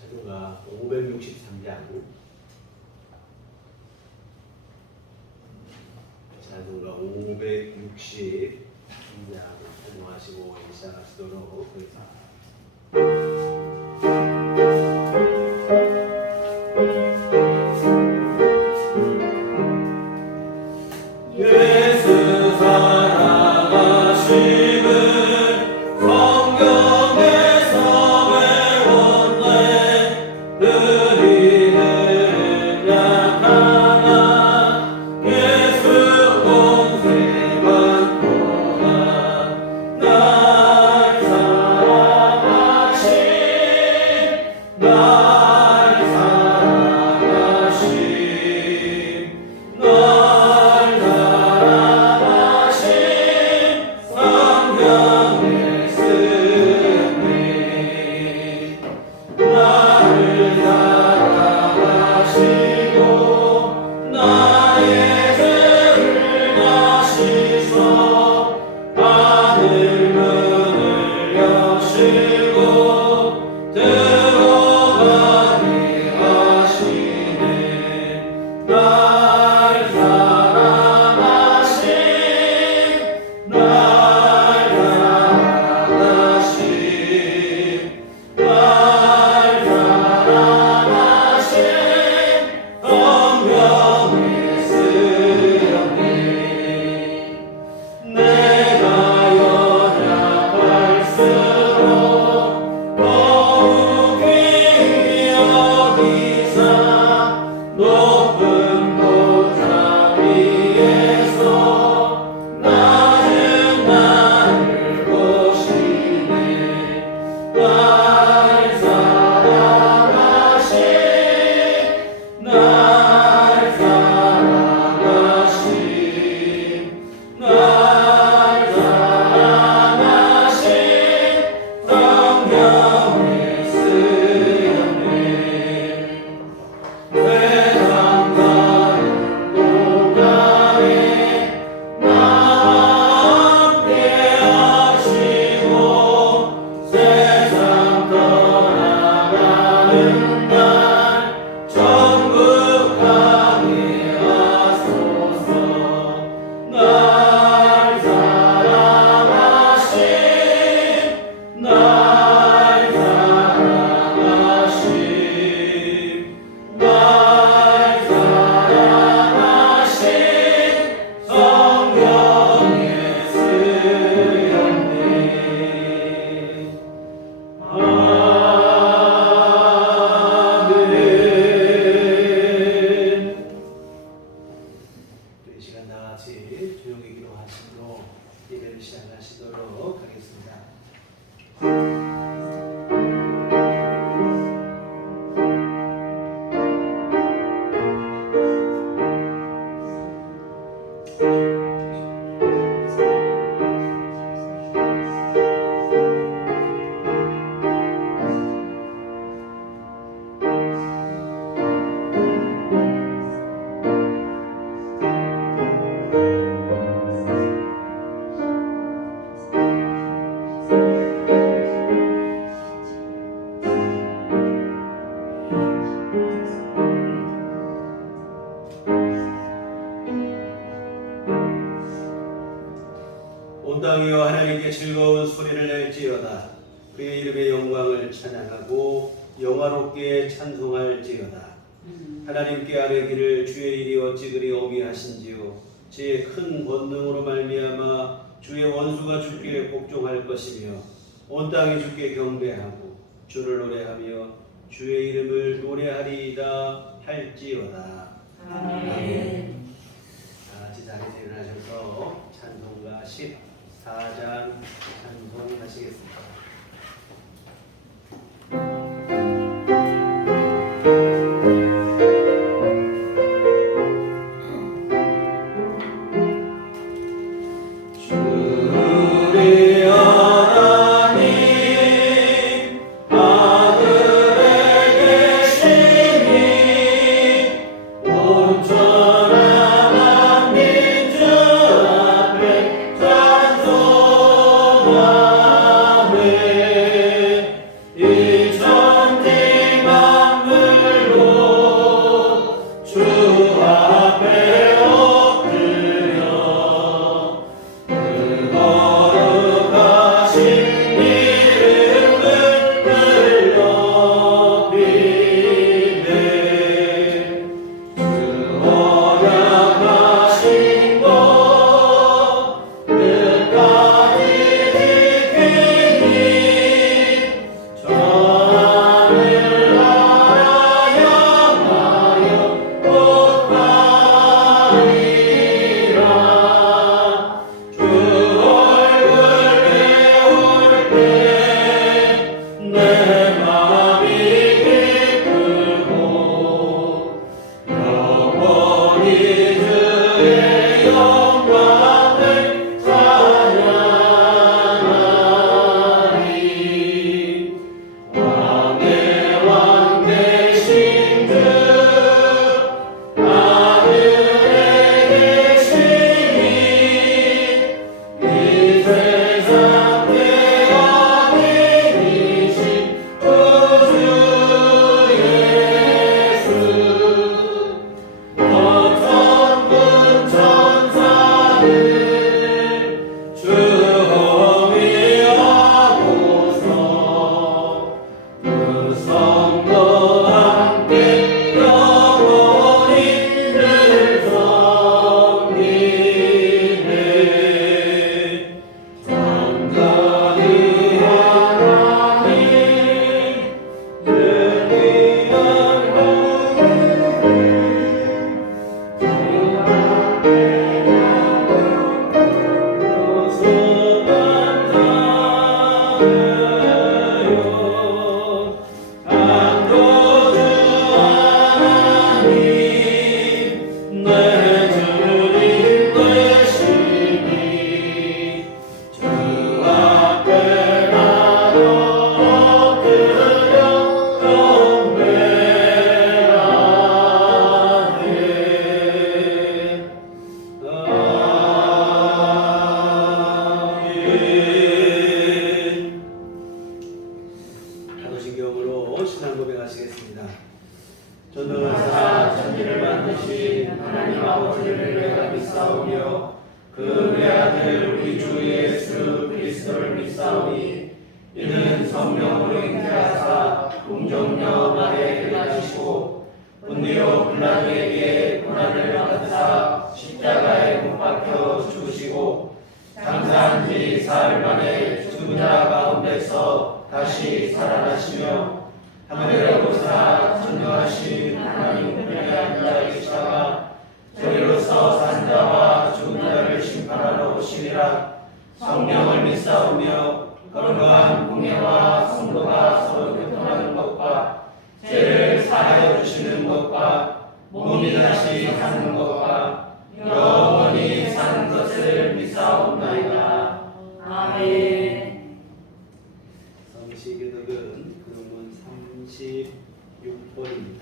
자료가 563장, 자료가 563장 참고하시고 시작하시도록 하겠습니다. 날 사랑 땅이여 하나님께 즐거운 소리를 낼지어다. 그의 이름의 영광을 찬양하고 영화롭게 찬송할지어다. 하나님께 아뢰기를 주의 일이 어찌 그리 어미하신지요. 제 큰 권능으로 말미암아 주의 원수가 주께 복종할 것이며 온 땅이 주께 경배하고 주를 노래하며 주의 이름을 노래하리이다 할지어다. 아멘. 다 같이 자리에서 일어나셔서 찬송가 14장 찬송하시겠습니다. 전능하사 천지를 만드신 하나님 아버지를 내가 믿사오며 그 외아들 우리 주 예수 그리스도를 믿사오니 이는 성령으로 잉태하사 동정녀 마리아에게 나시고 본디오 빌라도에게 고난을 받으사 십자가에 못 박혀 죽으시고 장사한 지 사흘 만에 죽은 자 가운데서 다시 살아나시며 하늘에 오사 전능하신 하나님 우편에 앉아 계시다가 저희로서 산 자와 죽은 자를 심판하러 오시리라. 성령을 믿사오며 거룩한 공예와 성도가 서로 교통하는 것과 죄를 사하여 주시는 것과 몸이 다시 사는 것과 영원히 사는 것을 믿사옵나이다. 아멘. 성시교독은 그러면 36번입니다.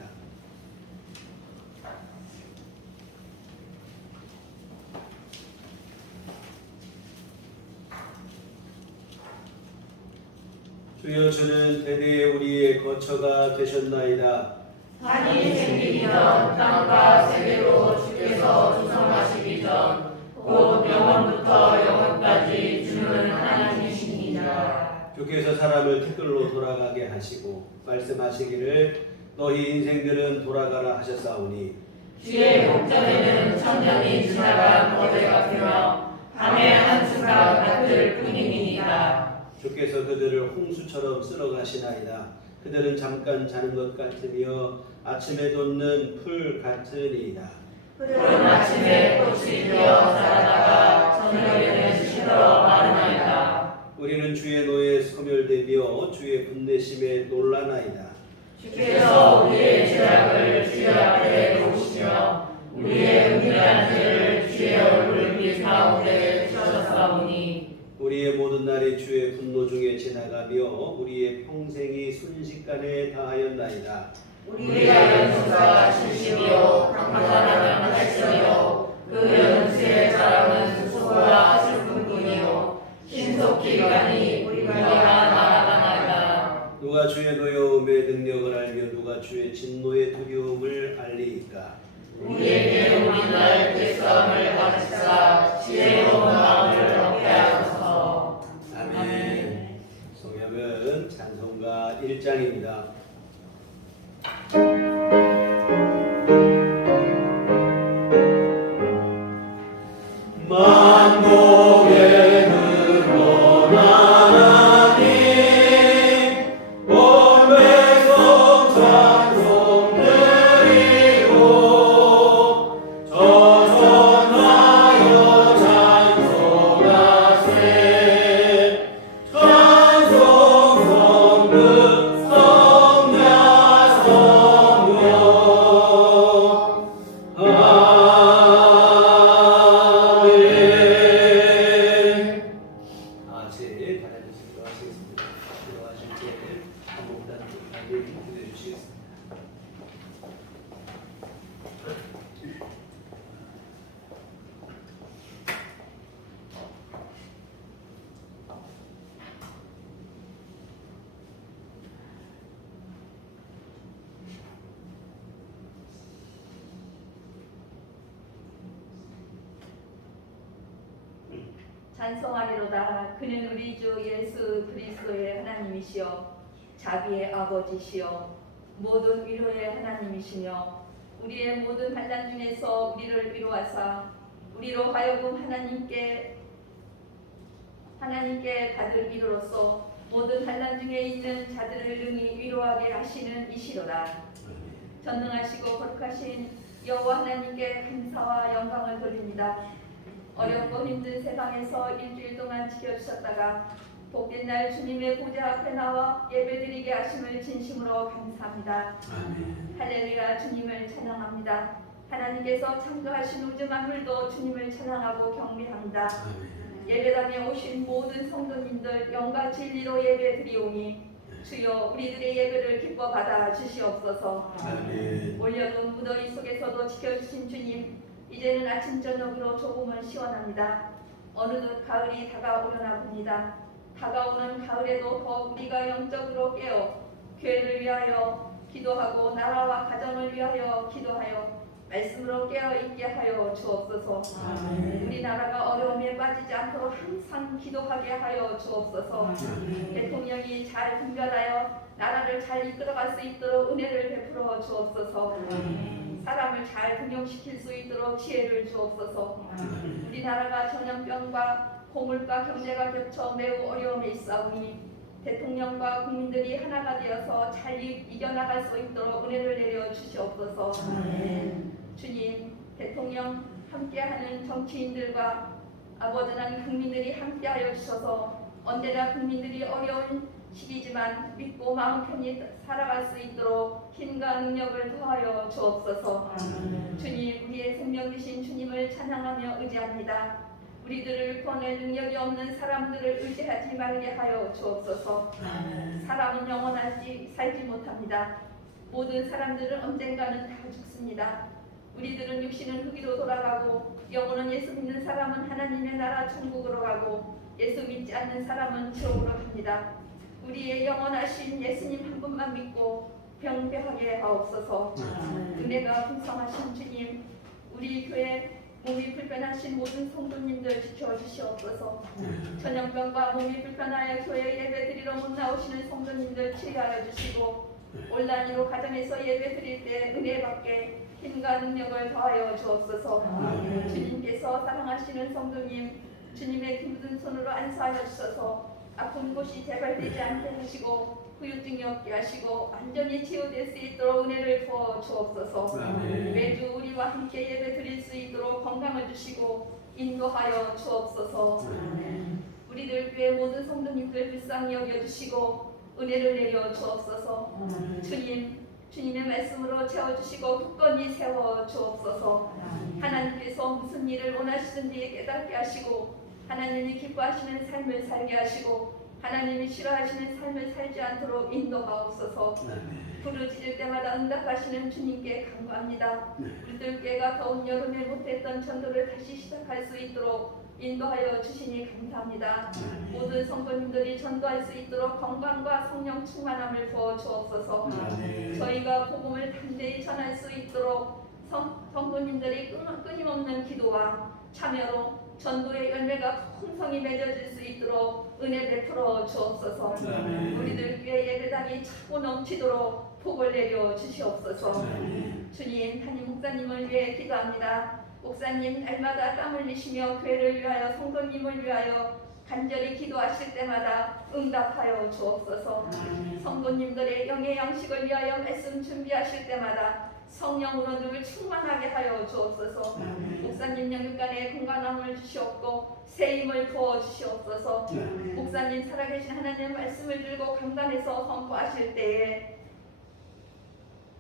주여 주는 대대에 우리의 거처가 되셨나이다. 산이 생기기 전 땅과 세계로 주께서 조성하시기 전 곧 영원부터 영원까지 주는 주님은 하나님이시니라. 주께서 사람을 티끌로 돌아가게 하시고 말씀하시기를 너희 인생들은 돌아가라 하셨사오니 주의 목전에는 천년이 지나간 어제 같으며 밤의 한순간 같을 뿐이니이다. 주께서 그들을 홍수처럼 쓸어가시나이다. 그들은 잠깐 자는 것 같으며 아침에 돋는 풀 같으니이다. 푸른 아침에 꽃이 피어 자라다가 저녁에는 시들어 마르나이다. 우리는 주의 노에 소멸되며 주의 분내심에 놀라나이다. 주께서 우리의 죄악을 주의 앞에 놓으시며 우리의 은밀한 죄를 주의 얼굴빛 가운데 주셨사오니 우리의 모든 날이 주의 분노 중에 지나가며 우리의 평생이 순식간에 다하였나이다. 우리가 연수가 70이요 강만하는 80이요 그 연수의 자랑은 수고와 슬픔뿐이요 신속히 가니 우리가 날아가나이다. 누가 주의 노여움의 능력을 알며 누가 주의 진노의 두려움을 알리이까. 우리에게 우리날 뱃싸움을 가르치사 지혜로운 마음을 얻게 하소서. 아멘. 성경은 찬송가 1장입니다. 만복의 근원 하나님 온 백성 찬송 드리고 전전하여 찬송하세 찬송 성급 성자 성령 제 바라면서 들어가시겠습니다. 들어가실 때 한복단 기도해 주시겠습니다. 찬송하리로다. 그는 우리 주 예수 그리스도의 하나님이시여 자비의 아버지시여 모든 위로의 하나님이시며 우리의 모든 환난 중에서 우리를 위로하사 우리로 하여금 하나님께 받을 위로로서 모든 환난 중에 있는 자들을 능히 위로하게 하시는 이시로다. 전능하시고 거룩하신 여호와 하나님께 감사와 영광을 돌립니다. 어렵고 힘든 세상에서 일주일 동안 지켜주셨다가 복된 날 주님의 보좌 앞에 나와 예배드리게 하심을 진심으로 감사합니다. 아멘. 할렐루야. 주님을 찬양합니다. 하나님께서 창조하신 우주 만물도 주님을 찬양하고 경배합니다. 아멘. 예배당에 오신 모든 성도님들 영과 진리로 예배드리오니 주여 우리들의 예배를 기뻐 받아 주시옵소서. 아멘. 올여름 무더위 속에서도 지켜주신 주님, 이제는 아침 저녁으로 조금은 시원합니다. 어느덧 가을이 다가오려나 봅니다. 다가오는 가을에도 더 우리가 영적으로 깨어 교회를 위하여 기도하고 나라와 가정을 위하여 기도하여 말씀으로 깨어있게 하여 주옵소서. 우리나라가 어려움에 빠지지 않도록 항상 기도하게 하여 주옵소서. 대통령이 잘 분별하여 나라를 잘 이끌어갈 수 있도록 은혜를 베풀어 주옵소서. 사람을 잘 등용시킬 수 있도록 지혜를 주옵소서. 우리나라가 전염병과 고물가 경제가 겹쳐 매우 어려움에 있사오니 대통령과 국민들이 하나가 되어서 잘 이겨나갈 수 있도록 은혜를 내려 주시옵소서. 주님, 대통령 함께하는 정치인들과 아버지 하나님 국민들이 함께하여 주셔서 언제나 국민들이 어려운 시기지만 믿고 마음 편히 살아갈 수 있도록 힘과 능력을 더하여 주옵소서. 주님, 우리의 생명 되신 주님을 찬양하며 의지합니다. 우리들을 구원할 능력이 없는 사람들을 의지하지 말게 하여 주옵소서. 사람은 영원하지 살지 못합니다. 모든 사람들은 언젠가는 다 죽습니다. 우리들은 육신은 흙으로 돌아가고 영혼은 예수 믿는 사람은 하나님의 나라 천국으로 가고 예수 믿지 않는 사람은 지옥으로 갑니다. 우리의 영원하신 예수님 한 분만 믿고 병폐하게 하옵소서. 은혜가 풍성하신 주님, 우리 교회 몸이 불편하신 모든 성도님들 지켜주시옵소서. 전염병과 몸이 불편하여 교회 예배 드리러 못 나오시는 성도님들 치유하여 주시고 온라인으로 가정에서 예배 드릴 때 은혜 받게 힘과 능력을 더하여 주옵소서. 주님께서 사랑하시는 성도님 주님의 힘든 손으로 안수하여 주셔서 아픈 곳이 재발되지 않게 하시고 후유증이 없게 하시고 완전히 치유될 수 있도록 은혜를 부어 주옵소서. 매주 우리와 함께 예배 드릴 수 있도록 건강을 주시고 인도하여 주옵소서. 우리들 교회 모든 성도님들 불쌍히 여겨주시고 은혜를 내려 주옵소서. 주님의 말씀으로 채워주시고 굳건히 세워 주옵소서. 하나님께서 무슨 일을 원하시든지 깨닫게 하시고 하나님이 기뻐하시는 삶을 살게 하시고 하나님이 싫어하시는 삶을 살지 않도록 인도하옵소서. 부르짖을 때마다 응답하시는 주님께 간구합니다. 우리들 교회가 더운 여름에 못했던 전도를 다시 시작할 수 있도록 인도하여 주시니 감사합니다. 모든 성도님들이 전도할 수 있도록 건강과 성령 충만함을 부어 주옵소서. 저희가 복음을 담대히 전할 수 있도록 성도님들이 끊임없는 기도와 참여로 전도의 열매가 풍성히 맺어질 수 있도록 은혜 베풀어 주옵소서. 우리들 교회 예배당이 차고 넘치도록 복을 내려 주시옵소서. 주님, 담임 목사님을 위해 기도합니다. 목사님 날마다 땀 흘리시며 교회를 위하여 성도님을 위하여 간절히 기도하실 때마다 응답하여 주옵소서. 성도님들의 영의 양식을 위하여 말씀 준비하실 때마다 성령으로 늘 충만하게 하여 주옵소서. 목사님 영육간에 건강함을 주시옵고 새 힘을 부어 주시옵소서. 목사님 살아계신 하나님의 말씀을 들고 강단에서 선포하실 때에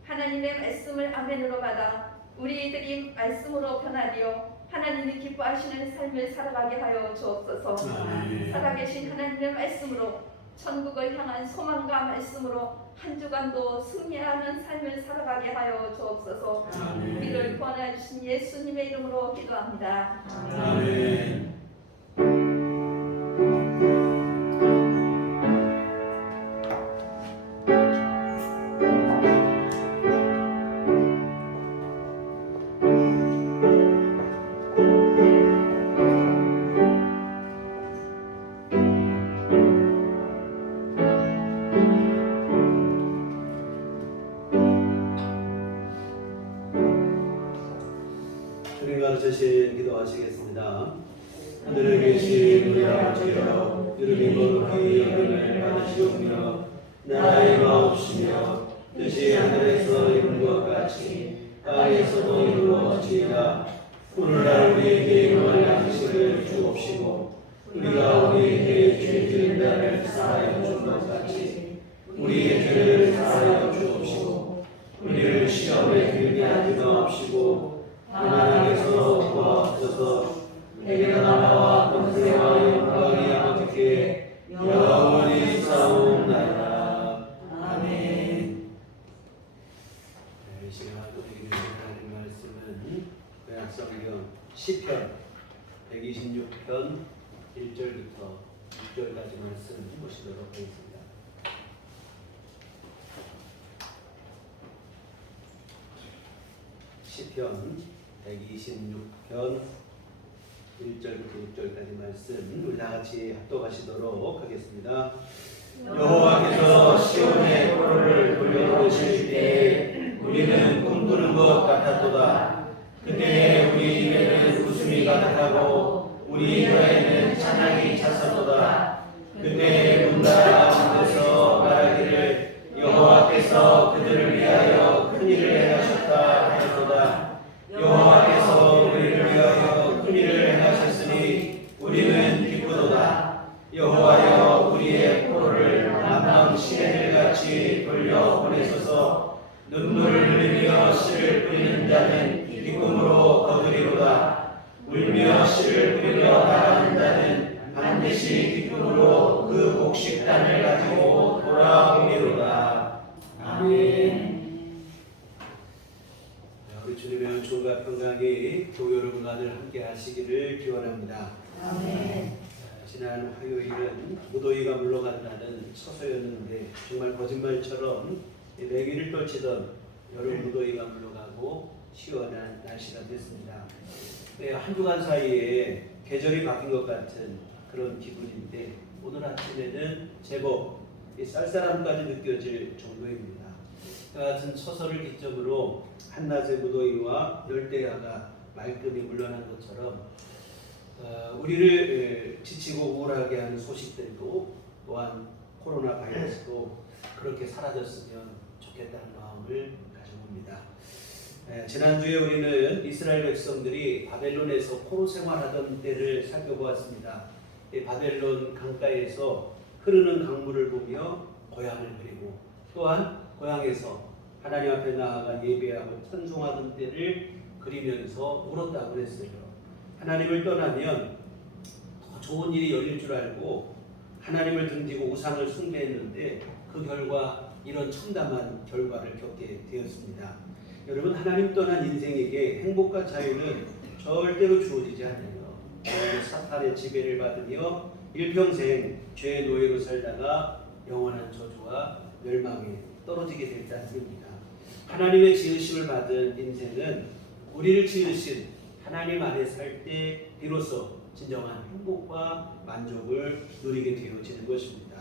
하나님의 말씀을 아멘으로 받아 우리들이 말씀으로 변화되어 하나님이 기뻐하시는 삶을 살아가게 하여 주옵소서. 살아계신 하나님의 말씀으로 천국을 향한 소망과 말씀으로 한 주간도 승리하는 삶을 살아가게 하여 주옵소서. 우리를 구원해 주신 예수님의 이름으로 기도합니다. 아멘. 주님 가르치신 기도하시겠습니다. 하늘에 계신 우리 아버지여, 이름이 거룩히 여김을 받으시오며 나라의 마옵시며 뜻이 하늘에서 이룬 것 같이 땅에서도 이루어지이다. 오늘날 우리에게 일용할 양식을 주옵시고 우리가 우리에게 죄 지은 자를 사하여 준 것 같이 우리의 죄를 사하여 주옵시고 우리를 시험에 들게 하지 마옵시고 하나님께서 도와주셔서 내게 나라와 권세와 영광이 아버지께 영원히 싸움나이다. 아멘. 이 시간 우리에게 하는 말씀은 구약성경 시편 126편 1절부터 6절까지 말씀 보시도록 하겠습니다. 시편 126편 1절부터 6절까지 말씀 우리 다같이 합독하시도록 하겠습니다. 여호와께서 시온의 포로를 돌려놓으실 때에 우리는 꿈꾸는 것 같았도다. 그때에 우리 입에는 웃음이 가득하고 우리 혀에는 찬양이 찼었도다. 그때에 문나라 문에서 말하기를 여호와께서 그들을 위하여 큰 일을 행하셨다 하였도다. 여호와께서 우리를 위하여 큰 일을 행하셨으니 우리는 기쁘도다. 여호와여 우리의 포로를 남방 시내들같이 돌려 보내소서. 눈물을 흘리며 씨를 뿌리는 자는 기쁨으로 거두리로다. 울며 씨를 뿌리러 나가는 자는 반드시 기쁨으로 그 곡식단을 가지고 돌아오리로다. 아멘. 우리 주님의 은총과 평강이 교회 여러분들 함께 하시기를 기원합니다. 아멘. 지난 화요일은 무더위가 물러간다는 처소였는데 정말 거짓말처럼 내기를 떨치던 여름 무더위가 물러가고 시원한 날씨가 됐습니다. 한 주간 사이에 계절이 바뀐 것 같은 그런 기분인데 오늘 아침에는 제법 쌀쌀함까지 느껴질 정도입니다. 그와 같은 처서를 기점으로 한낮의 무더위와 열대야가 말끔히 물러난 것처럼 우리를 지치고 우울하게 하는 소식들도 또한 코로나 바이러스도 그렇게 사라졌으면 좋겠다는 마음을 가져봅니다. 지난주에 우리는 이스라엘 백성들이 바벨론에서 포로 생활하던 때를 살펴보았습니다. 바벨론 강가에서 흐르는 강물을 보며 고향을 그리고 또한 고향에서 하나님 앞에 나아가 예배하고 찬송하던 때를 그리면서 울었다고 그랬어요. 하나님을 떠나면 더 좋은 일이 열릴 줄 알고 하나님을 등지고 우상을 숭배했는데 그 결과 이런 참담한 결과를 겪게 되었습니다. 여러분, 하나님 떠난 인생에게 행복과 자유는 절대로 주어지지 않아요. 사탄의 지배를 받으며 일평생 죄의 노예로 살다가 영원한 저주와 멸망에 떨어지게 됐다는 겁니다. 하나님의 지으심을 받은 인생은 우리를 지으신 하나님 안에 살 때 비로소 진정한 행복과 만족을 누리게 되어지는 것입니다.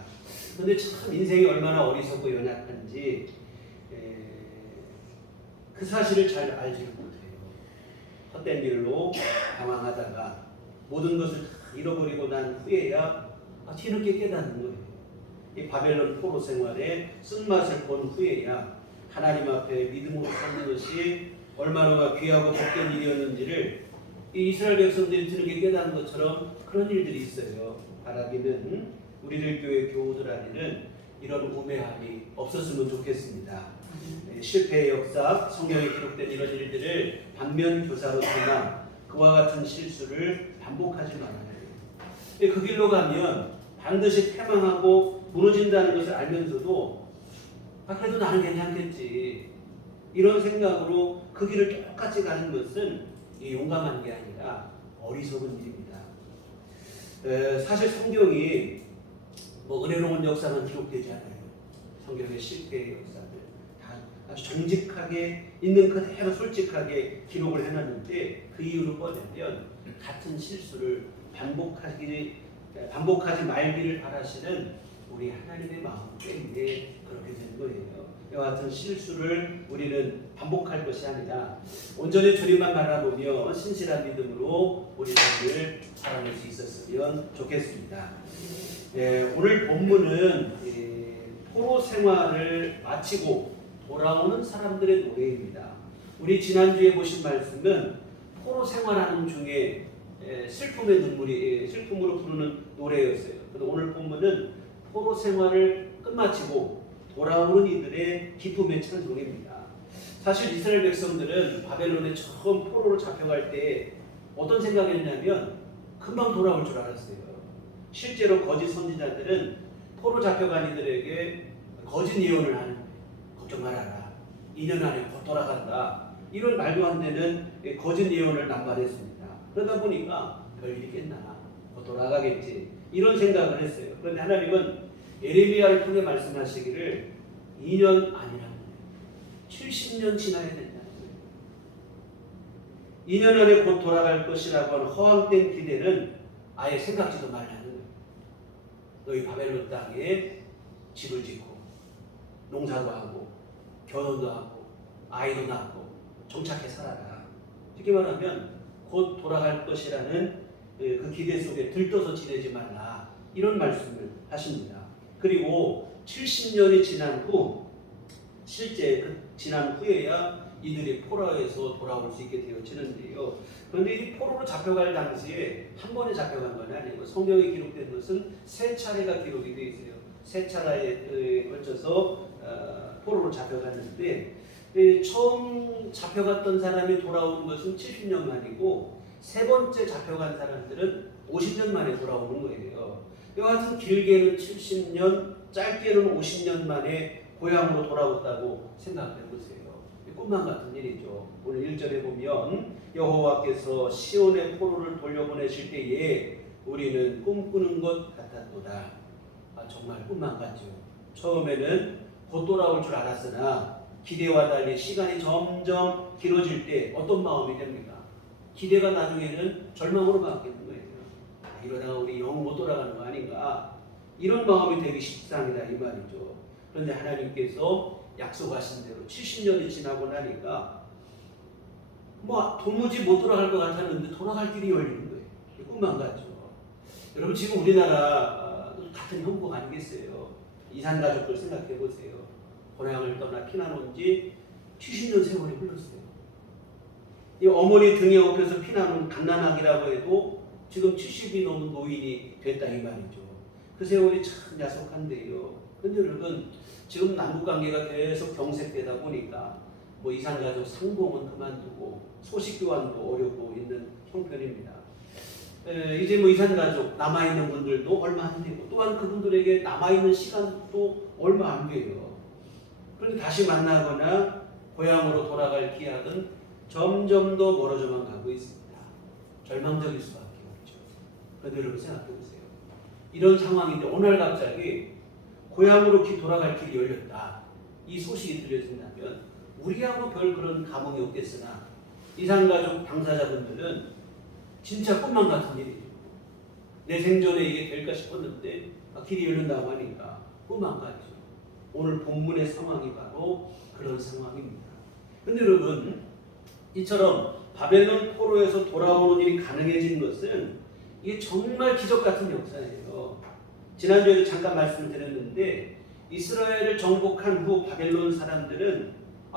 그런데 참 인생이 얼마나 어리석고 연약한지 그 사실을 잘 알지를 못해요. 헛된 길로 방황하다가 모든 것을 다 잃어버리고 난 후에야 뒤늦게 깨닫는 거예요. 이 바벨론 포로 생활의 쓴맛을 본 후에야 하나님 앞에 믿음으로 사는 것이 얼마나 귀하고 복된 일이었는지를 이 이스라엘 백성들이 뒤늦게 깨닫는 것처럼 그런 일들이 있어요. 바라기는 우리들 교회 교우들 안에는 이런 우매함이 없었으면 좋겠습니다. 실패의 역사, 성경에 기록된 이런 일들을 반면 교사로 삼아 그와 같은 실수를 반복하지 말아야 해요. 그 길로 가면 반드시 패망하고 무너진다는 것을 알면서도 그래도 나는 괜찮겠지 이런 생각으로 그 길을 똑같이 가는 것은 용감한 게 아니라 어리석은 일입니다. 사실 성경이 은혜로운 역사는 기록되지 않아요. 성경의 실패의 역사들 다 아주 정직하게 있는 그대로 솔직하게 기록을 해놨는데 그 이유를 꺼내면 같은 실수를 반복하지 말기를 바라시는 우리 하나님의 마음 때문에 그렇게 된 거예요. 이와 같은 실수를 우리는 반복할 것이 아니라 온전히 주님만 바라보며 신실한 믿음으로 우리 삶을 살아낼 수 있었으면 좋겠습니다. 오늘 본문은 포로 생활을 마치고 돌아오는 사람들의 노래입니다. 우리 지난주에 보신 말씀은 포로 생활하는 중에 슬픔으로 부르는 노래였어요. 그런데 오늘 본문은 포로 생활을 끝마치고 돌아오는 이들의 기쁨의 찬송입니다. 사실 이스라엘 백성들은 바벨론에 처음 포로로 잡혀갈 때 어떤 생각이었냐면 금방 돌아올 줄 알았어요. 실제로 거짓 선지자들은 포로 잡혀간 이들에게 거짓 예언을 하는 거예요. 걱정 말아라. 2년 안에 곧 돌아간다. 이런 말도 안 되는 거짓 예언을 남발했습니다. 그러다 보니까 별일이 있겠나. 곧 돌아가겠지. 이런 생각을 했어요. 그런데 하나님은 예레미야를 통해 말씀하시기를 2년 아니라는 거예요. 70년 지나야 된다는 거예요. 2년 안에 곧 돌아갈 것이라고 하는 허황된 기대는 아예 생각지도 말라는 거예요. 너희 바벨론 땅에 집을 짓고 농사도 하고 결혼도 하고 아이도 낳고 정착해 살아라. 쉽게 말하면 곧 돌아갈 것이라는 그 기대 속에 들떠서 지내지 말라. 이런 말씀을 하십니다. 그리고 70년이 지난 후 실제 지난 후에야 이들이 포로에서 돌아올 수 있게 되어지는데요. 그런데 이 포로로 잡혀갈 당시에 한 번에 잡혀간 건 아니고 성경에 기록된 것은 세 차례가 기록이 되어 있어요. 세 차례에 걸쳐서 포로로 잡혀갔는데 처음 잡혀갔던 사람이 돌아오는 것은 70년 만이고 세 번째 잡혀간 사람들은 50년 만에 돌아오는 거예요. 이와 같은 길게는 70년, 짧게는 50년 만에 고향으로 돌아왔다고 생각해 보세요. 꿈만 같은 일이죠. 오늘 1절에 보면 여호와께서 시온의 포로를 돌려보내실 때에 우리는 꿈꾸는 것 같았도다. 정말 꿈만 같죠. 처음에는 곧 돌아올 줄 알았으나 기대와 달리 시간이 점점 길어질 때 어떤 마음이 됩니까? 기대가 나중에는 절망으로 바뀌는 거예요. 이러다가 우리 영 못 돌아가는 거 아닌가? 이런 마음이 되기 십상이다 이 말이죠. 그런데 하나님께서 약속하신 대로 70년이 지나고 나니까 뭐 도무지 못 돌아갈 것 같았는데 돌아갈 길이 열리는 거예요. 꿈만 같죠. 여러분 지금 우리나라 같은 형국 아니겠어요? 이산 가족들 생각해 보세요. 고향을 떠나 피난 온 지 70년 세월이 흘렀어요. 이 어머니 등에 업혀서 피난 온 갓난아기라고 해도 지금 70이 넘은 노인이 됐다 이 말이죠. 그 세월이 참 야속한데요. 근데 여러분 지금 남북관계가 계속 경색되다 보니까 뭐 이산가족 상봉은 그만두고 소식 교환도 어렵고 있는 형편입니다. 이제 뭐 이산가족 남아있는 분들도 얼마 안 되고 또한 그분들에게 남아있는 시간도 얼마 안 돼요. 그런데 다시 만나거나 고향으로 돌아갈 기약은 점점 더 멀어져만 가고 있습니다. 절망적일 수밖에 없죠. 그런데 여러분 생각해 보세요. 이런 상황인데 오늘 갑자기 고향으로 돌아갈 길이 열렸다. 이 소식이 들려진다면 우리하고 별 그런 감흥이 없겠으나 이산가족 당사자분들은 진짜 꿈만 같은 일이죠. 내 생전에 이게 될까 싶었는데 길이 열린다고 하니까 꿈만 같죠. 오늘 본문의 상황이 바로 그런 상황입니다. 그런데 여러분 이처럼 바벨론 포로에서 돌아오는 일이 가능해진 것은 이게 정말 기적 같은 역사예요. 지난주에도 잠깐 말씀을 드렸는데 이스라엘을 정복한 후 바벨론 사람들은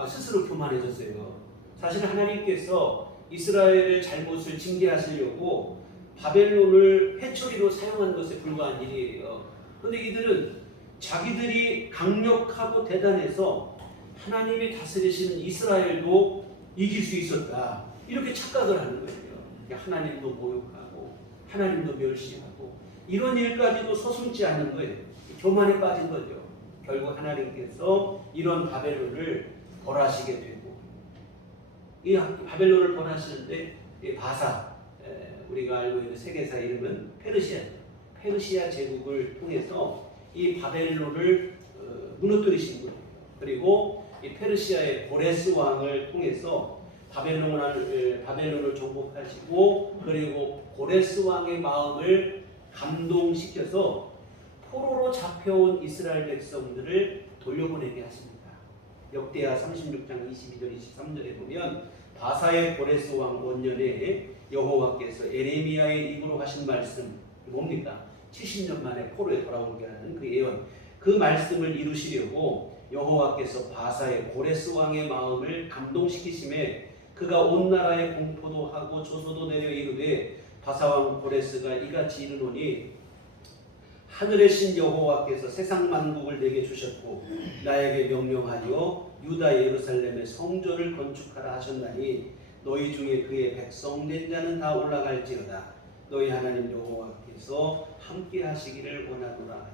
스스로 교만해졌어요. 사실 하나님께서 이스라엘의 잘못을 징계하시려고 바벨론을 회초리로 사용한 것에 불과한 일이에요. 그런데 이들은 자기들이 강력하고 대단해서 하나님이 다스리시는 이스라엘도 이길 수 있었다. 이렇게 착각을 하는 거예요. 하나님도 모욕하고 하나님도 멸시하고 이런 일까지도 서슴지 않는 거예요. 교만에 빠진 거죠. 결국 하나님께서 이런 바벨론을 벌하시게 되고 이 바벨론을 벌하시는데 바사 우리가 알고 있는 세계사 이름은 페르시아 제국을 통해서 이 바벨론을 무너뜨리신 거예요. 그리고 이 페르시아의 고레스 왕을 통해서 바벨론을 정복하시고 그리고 고레스 왕의 마음을 감동시켜서 포로로 잡혀온 이스라엘 백성들을 돌려보내게 하십니다. 역대하 36장 22절 23절에 보면 바사의 고레스 왕 원년에 여호와께서 에레미야의 입으로 하신 말씀 뭡니까? 70년 만에 포로에 돌아오게 하는 그 예언, 그 말씀을 이루시려고 여호와께서 바사의 고레스 왕의 마음을 감동시키심에 그가 온 나라에 공포도 하고 조소도 내려 이르되 바사 왕 고레스가 이같이 이르노니 하늘의 신 여호와께서 세상 만국을 내게 주셨고 나에게 명령하여 유다 예루살렘의 성전을 건축하라 하셨나니 너희 중에 그의 백성 된 자는 다 올라갈지어다. 너희 하나님 여호와께서 함께 하시기를 원하노라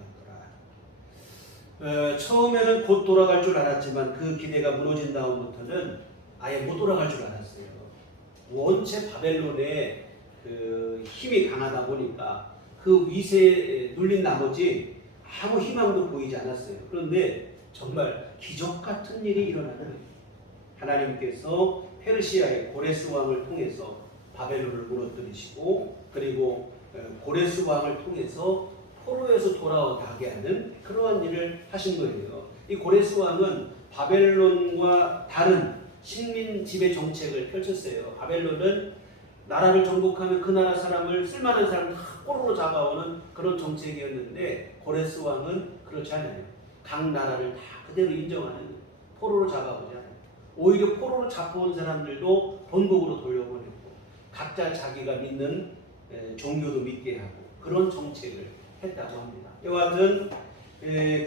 하였더라. 처음에는 곧 돌아갈 줄 알았지만 그 기대가 무너진 다음부터는 아예 못 돌아갈 줄 알았어요. 원체 바벨론의 그 힘이 강하다 보니까 그 위세에 눌린 나머지 아무 희망도 보이지 않았어요. 그런데 정말 기적 같은 일이 일어나는 거예요. 하나님께서 페르시아의 고레스 왕을 통해서 바벨론을 무너뜨리시고 그리고 고레스 왕을 통해서 포로에서 돌아오게 하는 그러한 일을 하신 거예요. 이 고레스 왕은 바벨론과 다른 식민 지배 정책을 펼쳤어요. 바벨론은 나라를 정복하면 그 나라 사람을 쓸만한 사람을 다 포로로 잡아오는 그런 정책이었는데 고레스 왕은 그렇지 않아요. 각 나라를 다 그대로 인정하는 포로로 잡아오지 않아요. 오히려 포로로 잡아온 사람들도 본국으로 돌려보내고 각자 자기가 믿는 종교도 믿게 하고 그런 정책을 했다고 합니다. 이와 같은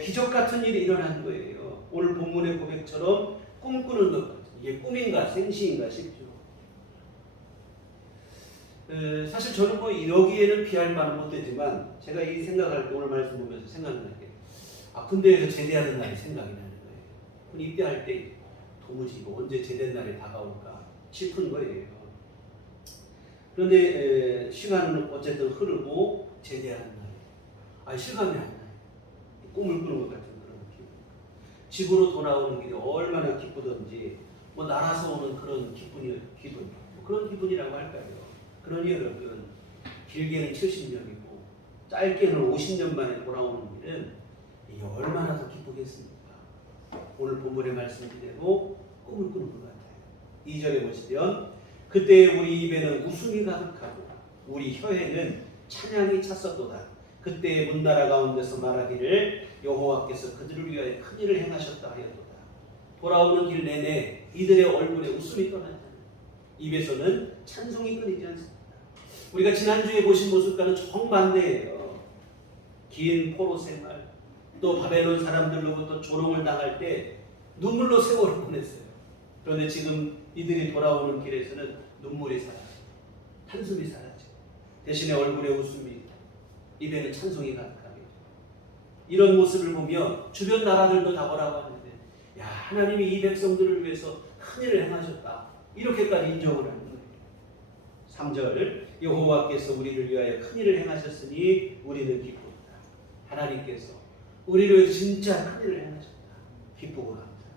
기적 같은 일이 일어난 거예요. 오늘 본문의 고백처럼 꿈꾸는 것, 이게 꿈인가 생시인가 싶죠. 사실 저는 뭐 여기에는 피할 바는 못 되지만 제가 이 생각할 때 오늘 말씀 보면서 생각나는 게 군대에서 제대하는 날이 생각이 나는 거예요. 군 입대할 때 도무지 이거 언제 제대 날이 다가올까 싶은 거예요. 그런데 시간은 어쨌든 흐르고 제대하는 날이에요. 실감이 안 나요. 꿈을 꾸는 것 같은 그런 느낌. 집으로 돌아오는 길이 얼마나 기쁘던지 뭐 날아서 오는 그런 기분 그런 기분이라고 할까요? 그러니 여러분 길게는 70년이고 짧게는 50년 만에 돌아오는 일은 이게 얼마나 더 기쁘겠습니까? 오늘 본문의 말씀대로 꿈을 꾸는 것 같아요. 2절에 보시면 그때 우리 입에는 웃음이 가득하고 우리 혀에는 찬양이 찼었도다. 그때 문나라 가운데서 말하기를 여호와께서 그들을 위하여 큰 일을 행하셨다 하였도다. 돌아오는 길 내내 이들의 얼굴에 웃음이 떠나지 않아요. 입에서는 찬송이 끊이지 않습니다. 우리가 지난주에 보신 모습과는 정반대예요. 긴 포로 생활, 또 바벨론 사람들로부터 조롱을 당할 때 눈물로 세월을 보냈어요. 그런데 지금 이들이 돌아오는 길에서는 눈물이 사라지고 한숨이 사라지고 대신에 얼굴에 웃음이, 입에는 찬송이 가득하게. 이런 모습을 보며 주변 나라들도 다 뭐라고 하는데, 야, 하나님이 이 백성들을 위해서 큰 일을 행하셨다, 이렇게까지 인정을 하는 거예요. 3절 여호와께서 우리를 위하여 큰 일을 행하셨으니 우리는 기쁘다. 하나님께서 우리를 위해서 진짜 큰 일을 행하셨다. 기쁘고 감사합니다.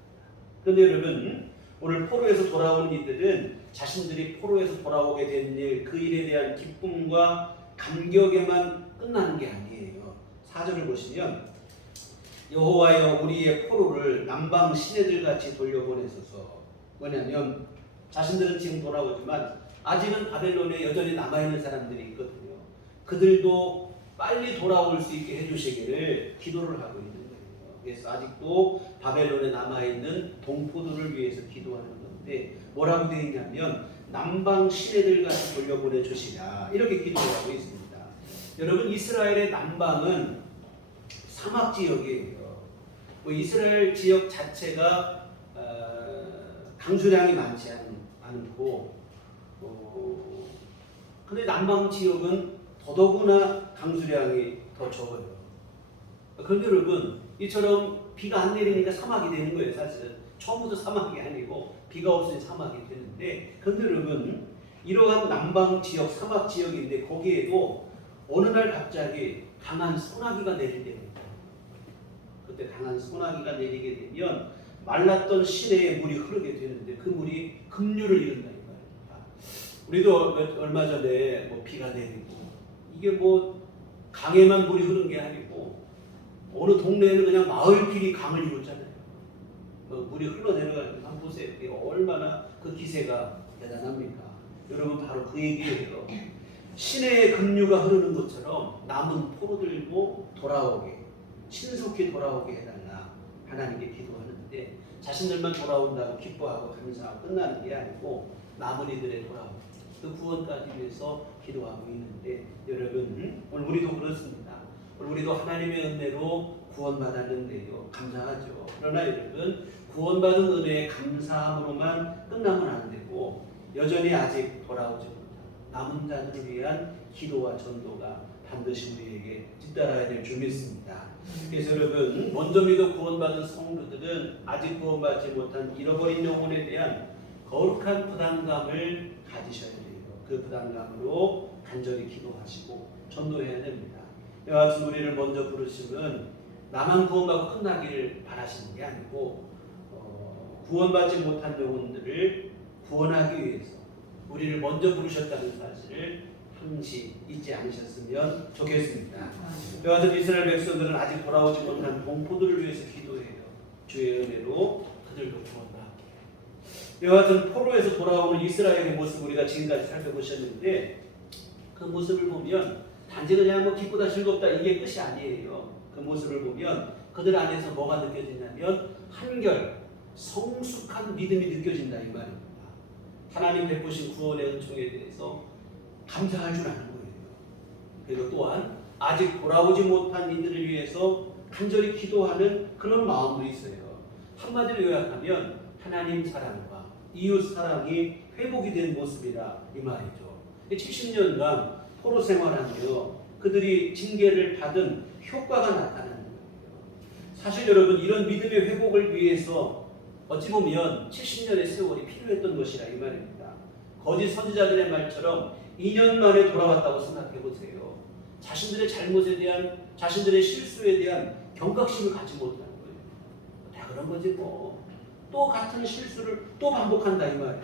그런데 여러분, 오늘 포로에서 돌아오는 이들은 자신들이 포로에서 돌아오게 된 일, 그 일에 대한 기쁨과 감격에만 끝나는 게 아니에요. 4절을 보시면 여호와여 우리의 포로를 남방 시내들 같이 돌려보내소서. 뭐냐면 자신들은 지금 돌아오지만 아직은 바벨론에 여전히 남아있는 사람들이 있거든요. 그들도 빨리 돌아올 수 있게 해주시기를 기도를 하고 있는 거예요. 그래서 아직도 바벨론에 남아있는 동포들을 위해서 기도하는 건데 뭐라고 되어 있냐면 남방 시내들 같이 돌려보내 주시라, 이렇게 기도를 하고 있습니다. 여러분, 이스라엘의 남방은 사막 지역이에요. 뭐 이스라엘 지역 자체가 강수량이 많지 않고, 근데 남방 지역은 더더구나 강수량이 더 적어요. 그런데 여러분, 이처럼 비가 안 내리니까 사막이 되는 거예요. 사실은 처음부터 사막이 아니고 비가 없으니 사막이 되는데, 그런데 여러분, 이러한 남방 지역, 사막 지역인데 거기에도 어느 날 갑자기 강한 소나기가 내릴 때가 있다. 그때 강한 소나기가 내리게 되면 말랐던 시내에 물이 흐르게 되는데 그 물이 급류를 이룬다 이 말입니다. 우리도 얼마 전에 뭐 비가 내리고 이게 뭐 강에만 물이 흐른 게 아니고 어느 동네에는 그냥 마을길이 강을 이뤘잖아요. 물이 흘러내려가는 거 한번 보세요. 이게 얼마나 그 기세가 대단합니까? 여러분, 바로 그 얘기예요. 시내에 급류가 흐르는 것처럼 남은 포로들도 돌아오게, 신속히 돌아오게 해달라 하나님께 기도하는데, 자신들만 돌아온다고 기뻐하고 감사하고 끝나는 게 아니고 남은 이들의 돌아오기, 그 구원까지 위해서 기도하고 있는데, 여러분, 오늘 우리도 그렇습니다. 오늘 우리도 하나님의 은혜로 구원받았는데요, 감사하죠. 그러나 여러분, 구원받은 은혜에 감사함으로만 끝나면 안 되고 여전히 아직 돌아오지 못한 남은 자들을 위한 기도와 전도가 반드시 우리에게 뒤따라야 될 줄 믿습니다. 그래서 여러분, 먼저 믿어 구원받은 성도들은 아직 구원받지 못한 잃어버린 영혼에 대한 거룩한 부담감을 가지셔야 돼요. 그 부담감으로 간절히 기도하시고 전도해야 됩니다. 이와 같은 우리를 먼저 부르시면 나만 구원받고 끝나기를 바라시는 게 아니고 구원받지 못한 영혼들을 구원하기 위해서 우리를 먼저 부르셨다는 사실을 항시 잊지 않으셨으면 좋겠습니다. 이와 같은 이스라엘 백성들은 아직 돌아오지 못한 동포들을 위해서 기도해요. 주의 은혜로 그들도 구원받게. 이와 같은 포로에서 돌아오는 이스라엘의 모습 우리가 지금까지 살펴보셨는데, 그 모습을 보면 단지 그냥 뭐 기쁘다 즐겁다 이게 끝이 아니에요. 그 모습을 보면 그들 안에서 뭐가 느껴지냐면 한결 성숙한 믿음이 느껴진다 이 말입니다. 하나님 베푸신 구원의 은총에 대해서 감사할 줄 아는 거예요. 그리고 또한 아직 돌아오지 못한 이들을 위해서 간절히 기도하는 그런 마음도 있어요. 한마디로 요약하면 하나님 사랑과 이웃 사랑이 회복이 된 모습이라 이 말이죠. 70년간 포로 생활하며 그들이 징계를 받은 효과가 나타나는 거예요. 사실 여러분, 이런 믿음의 회복을 위해서 어찌 보면 70년의 세월이 필요했던 것이라 이 말입니다. 거짓 선지자들의 말처럼 2년 만에 돌아왔다고 생각해 보세요. 자신들의 잘못에 대한, 자신들의 실수에 대한 경각심을 갖지 못하는 거예요. 다 그런 거지 뭐. 또 같은 실수를 또 반복한다 이 말이에요.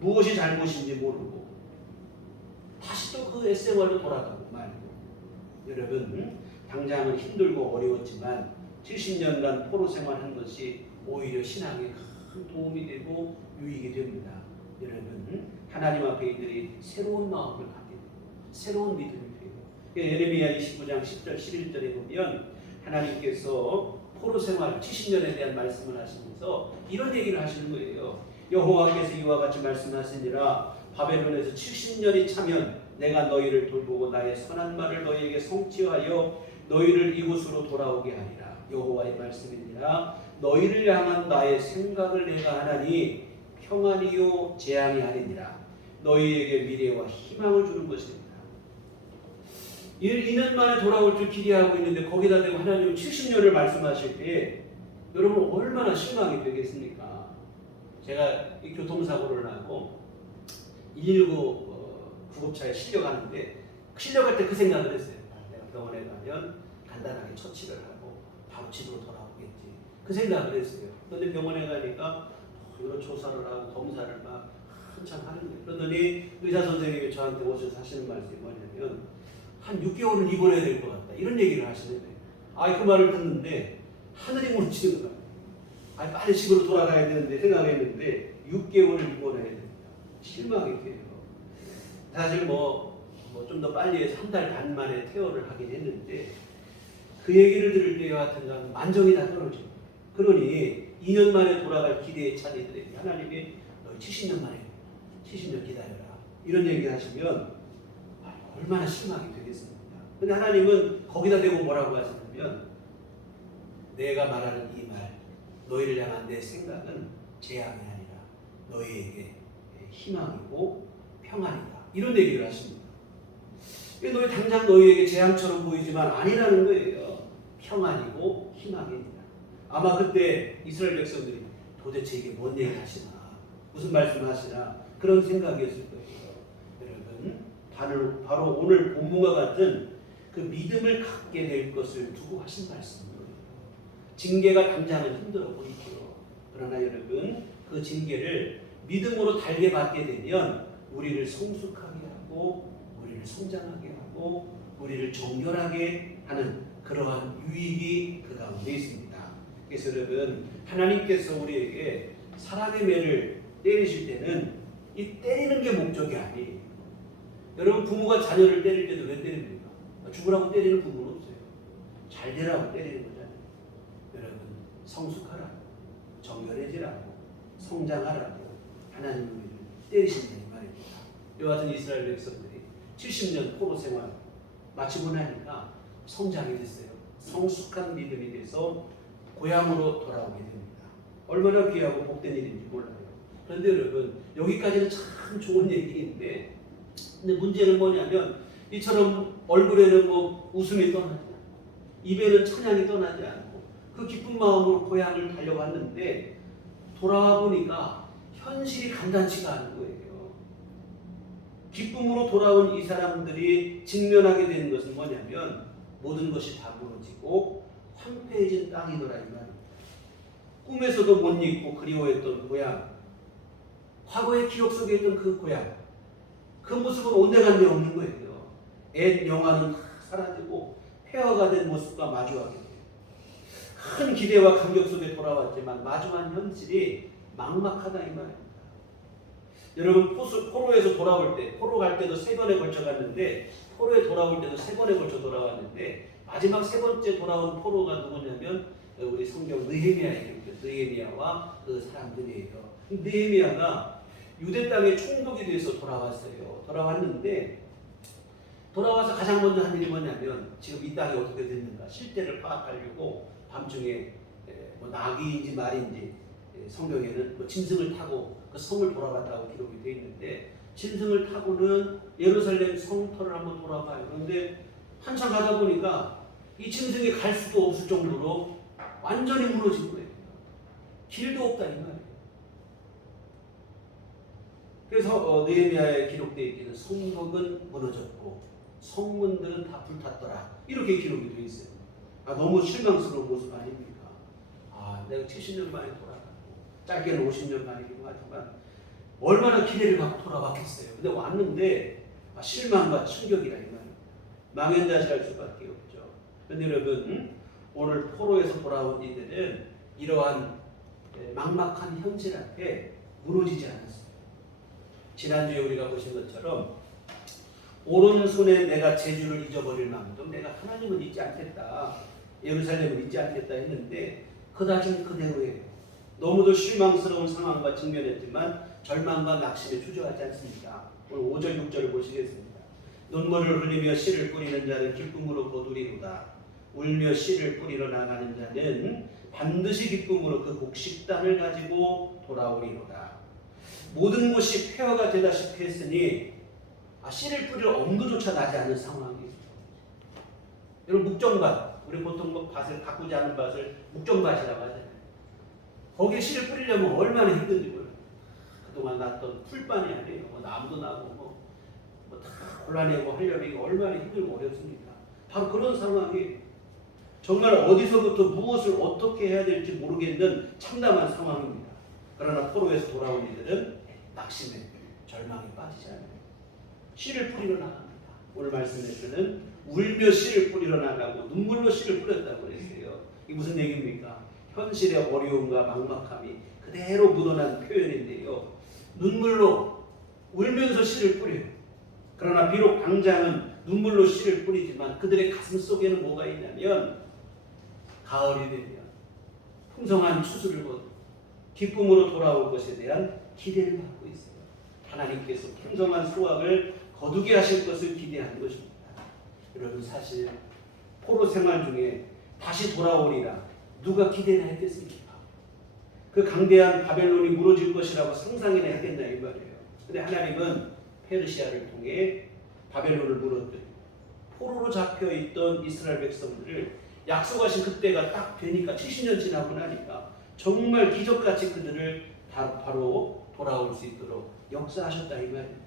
무엇이 잘못인지 모르고 다시 또 그 옛생활로 돌아가고 말고. 여러분 당장은 힘들고 어려웠지만 70년간 포로 생활한 것이 오히려 신앙에 큰 도움이 되고 유익이 됩니다. 여러분 하나님 앞에 이들이 새로운 마음을 갖게 돼요. 새로운 믿음이 돼요. 예레미야 29장 10절 11절에 보면 하나님께서 포로 생활 70년에 대한 말씀을 하시면서 이런 얘기를 하시는 거예요. 여호와께서 이와 같이 말씀하시니라 바벨론에서 70년이 차면 내가 너희를 돌보고 나의 선한 말을 너희에게 성취하여 너희를 이곳으로 돌아오게 하리라. 여호와의 말씀이니라. 너희를 향한 나의 생각을 내가 하나니 평안이요 재앙이 아니니라. 너희에게 미래와 희망을 주는 것입니다. 2년 만에 돌아올 줄 기대하고 있는데 거기다 대고 하나님은 70년을 말씀하실 때 여러분 얼마나 실망이 되겠습니까? 제가 이 교통사고를 나고 119 구급차에 실려가는데 실려갈 때 그 생각을 했어요. 내가 병원에 가면 간단하게 처치를 하고 바로 집으로 돌아오겠지. 그 생각을 했어요. 그런데 병원에 가니까 여러 조사를 하고 검사를 막 한참 하는 거예요. 그러더니 의사 선생님이 저한테 오셔서 하시는 말씀이 뭐냐면 한 6개월은 입원해야 될 것 같다. 이런 얘기를 하시는 거예요. 그 말을 듣는데 하늘이 무너지는 거예요. 빨리 집으로 돌아가야 되는데 생각했는데 6개월을 입원해야 됩니다. 실망이 돼요. 사실 좀 더 빨리 해서 한 달 반 만에 퇴원을 하긴 했는데 그 얘기를 들을 때 여하튼간 만정이 다 떨어져요. 그러니 2년 만에 돌아갈 기대에 차리더니 하나님이 너 70년 만에 70년 기다려라. 이런 얘기 하시면 얼마나 실망이 되겠습니까? 근데 하나님은 거기다 대고 뭐라고 하시냐면 내가 말하는 이 말 너희를 향한 내 생각은 재앙이 아니라 너희에게 희망이고 평안이다. 이런 얘기를 하십니다. 너희 당장 너희에게 재앙처럼 보이지만 아니라는 거예요. 평안이고 희망입니다. 아마 그때 이스라엘 백성들이 도대체 이게 뭔 얘기 하시나 무슨 말씀 하시나 그런 생각이었을 거예요. 여러분 바로 오늘 본문과 같은 그 믿음을 갖게 될 것을 두고 하신 말씀이에요. 징계가 당장은 힘들어 보이죠. 그러나 여러분 그 징계를 믿음으로 달게 받게 되면 우리를 성숙하게 하고 우리를 성장하게 하고 우리를 정결하게 하는 그러한 유익이 그 가운데 있습니다. 그래서 여러분 하나님께서 우리에게 사랑의 매를 때리실 때는 이 때리는 게 목적이 아니에요. 여러분 부모가 자녀를 때릴 때도 왜 때립니까? 죽으라고 때리는 부모는 없어요. 잘 되라고 때리는 거잖아요. 여러분 성숙하라고 정결해지라고 성장하라고 하나님이 우리를 때리신다는 말입니다. 이와 같은 이스라엘 백성들이 70년 포로 생활 마치고 나니까 성장이 됐어요. 성숙한 믿음이 돼서 고향으로 돌아오게 됩니다. 얼마나 귀하고 복된 일인지 몰라요. 그런데 여러분 여기까지는 참 좋은 얘기인데 근데 문제는 뭐냐면 이처럼 얼굴에는 웃음이 떠나지 않고 입에는 찬양이 떠나지 않고 그 기쁜 마음으로 고향을 달려왔는데 돌아와 보니까 현실이 간단치가 않은 거예요. 기쁨으로 돌아온 이 사람들이 직면하게 되는 것은 뭐냐면 모든 것이 다 무너지고 황폐해진 땅이더라 이 말입니다. 꿈에서도 못 잊고 그리워했던 고향, 과거의 기억 속에 있던 그 고향, 그 모습은 온데간데 없는 거예요. 옛 영화는 사라지고 폐허가 된 모습과 마주하게 돼요. 큰 기대와 감격 속에 돌아왔지만 마주한 현실이 막막하다 이 말입니다. 여러분 포로에서 돌아올 때 포로 갈 때도 3번에 걸쳐 갔는데 포로에 돌아올 때도 3번에 걸쳐 돌아왔는데 마지막 3번째 돌아온 포로가 누구냐면 우리 성경 느헤미야의 기록이죠. 느헤미야와 그 사람들이에요. 느헤미야가 유대 땅에 총독이 돼서 돌아왔어요. 돌아왔는데 돌아와서 가장 먼저 한 일이 뭐냐면 지금 이 땅이 어떻게 됐는가 실태를 파악하려고 밤중에 나귀인지 말인지 성경에는 짐승을 타고 그 성을 돌아갔다고 기록이 되어 있는데 짐승을 타고는 예루살렘 성터를 한번 돌아가요. 그런데 한참 가다 보니까 이 짐승이 갈 수도 없을 정도로 완전히 무너진 거예요. 길도 없다 이 말이에요. 그래서 느헤미야에 기록되어 있기는 성벽은 무너졌고 성문들은 다 불탔더라 이렇게 기록이 되어 있어요. 너무 실망스러운 모습 아닙니까? 내가 70년 만에 돌아가고 짧게는 50년 만이기도 하지만 얼마나 기대를 갖고 돌아왔겠어요. 근데 왔는데 실망과 충격이라 이 말이에요. 망연자실할 수밖에 없죠. 그런데 여러분 오늘 포로에서 돌아온 이들은 이러한 막막한 현실 앞에 무너지지 않았어요. 지난주에 우리가 보신 것처럼 오른손에 내가 제주를 잊어버릴 마음도 내가 하나님은 잊지 않겠다, 예루살렘을 잊지 않겠다 했는데 그다지 그대로예요. 너무도 실망스러운 상황과 직면했지만 절망과 낙심에 주저하지 않습니다. 오늘 5절 6절을 보시겠습니다. 눈물을 흘리며 씨를 뿌리는 자는 기쁨으로 거두리로다. 울며 씨를 뿌리러 나가는 자는 반드시 기쁨으로 그 곡식단을 가지고 돌아오리로다. 모든 것이 폐허가 되다시피 했으니 씨를 뿌릴 엄두조차 나지 않는 상황이 있습니다. 여러분 묵정밭, 우리 보통 뭐 밭을 가꾸지 않은 밭을 묵정밭이라고 하잖아요. 거기에 씨를 뿌리려면 얼마나 힘든지 몰라요. 그동안 났던 풀밭이 아니에요. 뭐 나무도 나고 다 골라내고 하려면 이게 얼마나 힘들고 어렵습니까? 바로 그런 상황이 정말 어디서부터 무엇을 어떻게 해야 될지 모르겠는 참담한 상황입니다. 그러나 포로에서 돌아온 이들은 낙심에 절망에 빠지지 않아요. 씨를 뿌리러 나갑니다. 오늘 말씀에서는 울며 씨를 뿌리러 나가고 눈물로 씨를 뿌렸다고 그랬어요. 이게 무슨 얘기입니까? 현실의 어려움과 막막함이 그대로 묻어난 표현인데요. 눈물로 울면서 씨를 뿌려요. 그러나 비록 당장은 눈물로 씨를 뿌리지만 그들의 가슴 속에는 뭐가 있냐면 가을이 되면 풍성한 추수를 거두고 기쁨으로 돌아올 것에 대한 기대를 갖고 있어요. 하나님께서 풍성한 수확을 거두게 하실 것을 기대하는 것입니다. 여러분 사실 포로 생활 중에 다시 돌아오리라 누가 기대나 했겠습니까? 그 강대한 바벨론이 무너질 것이라고 상상이나 했겠나 이 말이에요. 근데 하나님은 페르시아를 통해 바벨론을 무너뜨리고 포로로 잡혀있던 이스라엘 백성들을 약속하신 그때가 딱 되니까 70년 지나고 나니까 정말 기적같이 그들을 바로 돌아올 수 있도록 역사하셨다 이 말입니다.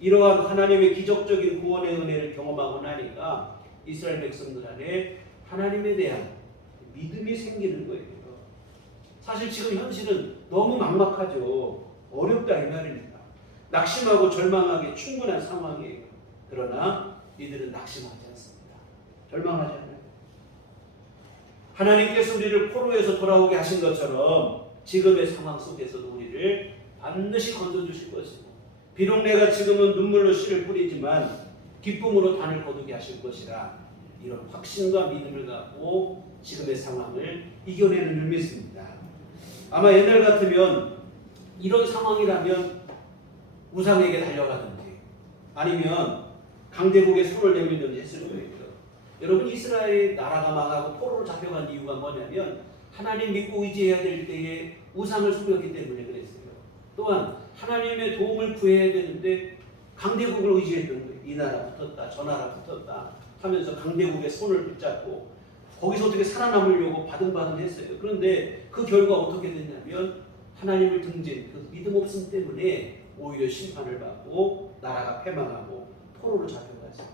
이러한 하나님의 기적적인 구원의 은혜를 경험하고 나니까 이스라엘 백성들 안에 하나님에 대한 믿음이 생기는 거예요. 사실 지금 현실은 너무 막막하죠. 어렵다 이 말입니다. 낙심하고 절망하기 충분한 상황이에요. 그러나 이들은 낙심하지 않습니다. 절망하지 않아요. 하나님께서 우리를 포로에서 돌아오게 하신 것처럼 지금의 상황 속에서도 우리를 반드시 건져주실 것이고 비록 내가 지금은 눈물로 씨를 뿌리지만 기쁨으로 단을 거두게 하실 것이라 이런 확신과 믿음을 갖고 지금의 상황을 이겨내는 줄 믿습니다. 아마 옛날 같으면 이런 상황이라면 우상에게 달려가든지 아니면 강대국에 손을 내밀든지 했을 거예요. 여러분 이스라엘 나라가 망하고 포로로 잡혀간 이유가 뭐냐면 하나님 믿고 의지해야 될 때에 우상을 섬겼기 때문에 그랬어요. 또한 하나님의 도움을 구해야 되는데 강대국을 의지했던 거예요. 이 나라 붙었다 저 나라 붙었다 하면서 강대국의 손을 붙잡고 거기서 어떻게 살아남으려고 바등바등 했어요. 그런데 그 결과 어떻게 됐냐면 하나님을 등진 그 믿음 없음 때문에 오히려 심판을 받고 나라가 패망하고 포로로 잡혀갔어요.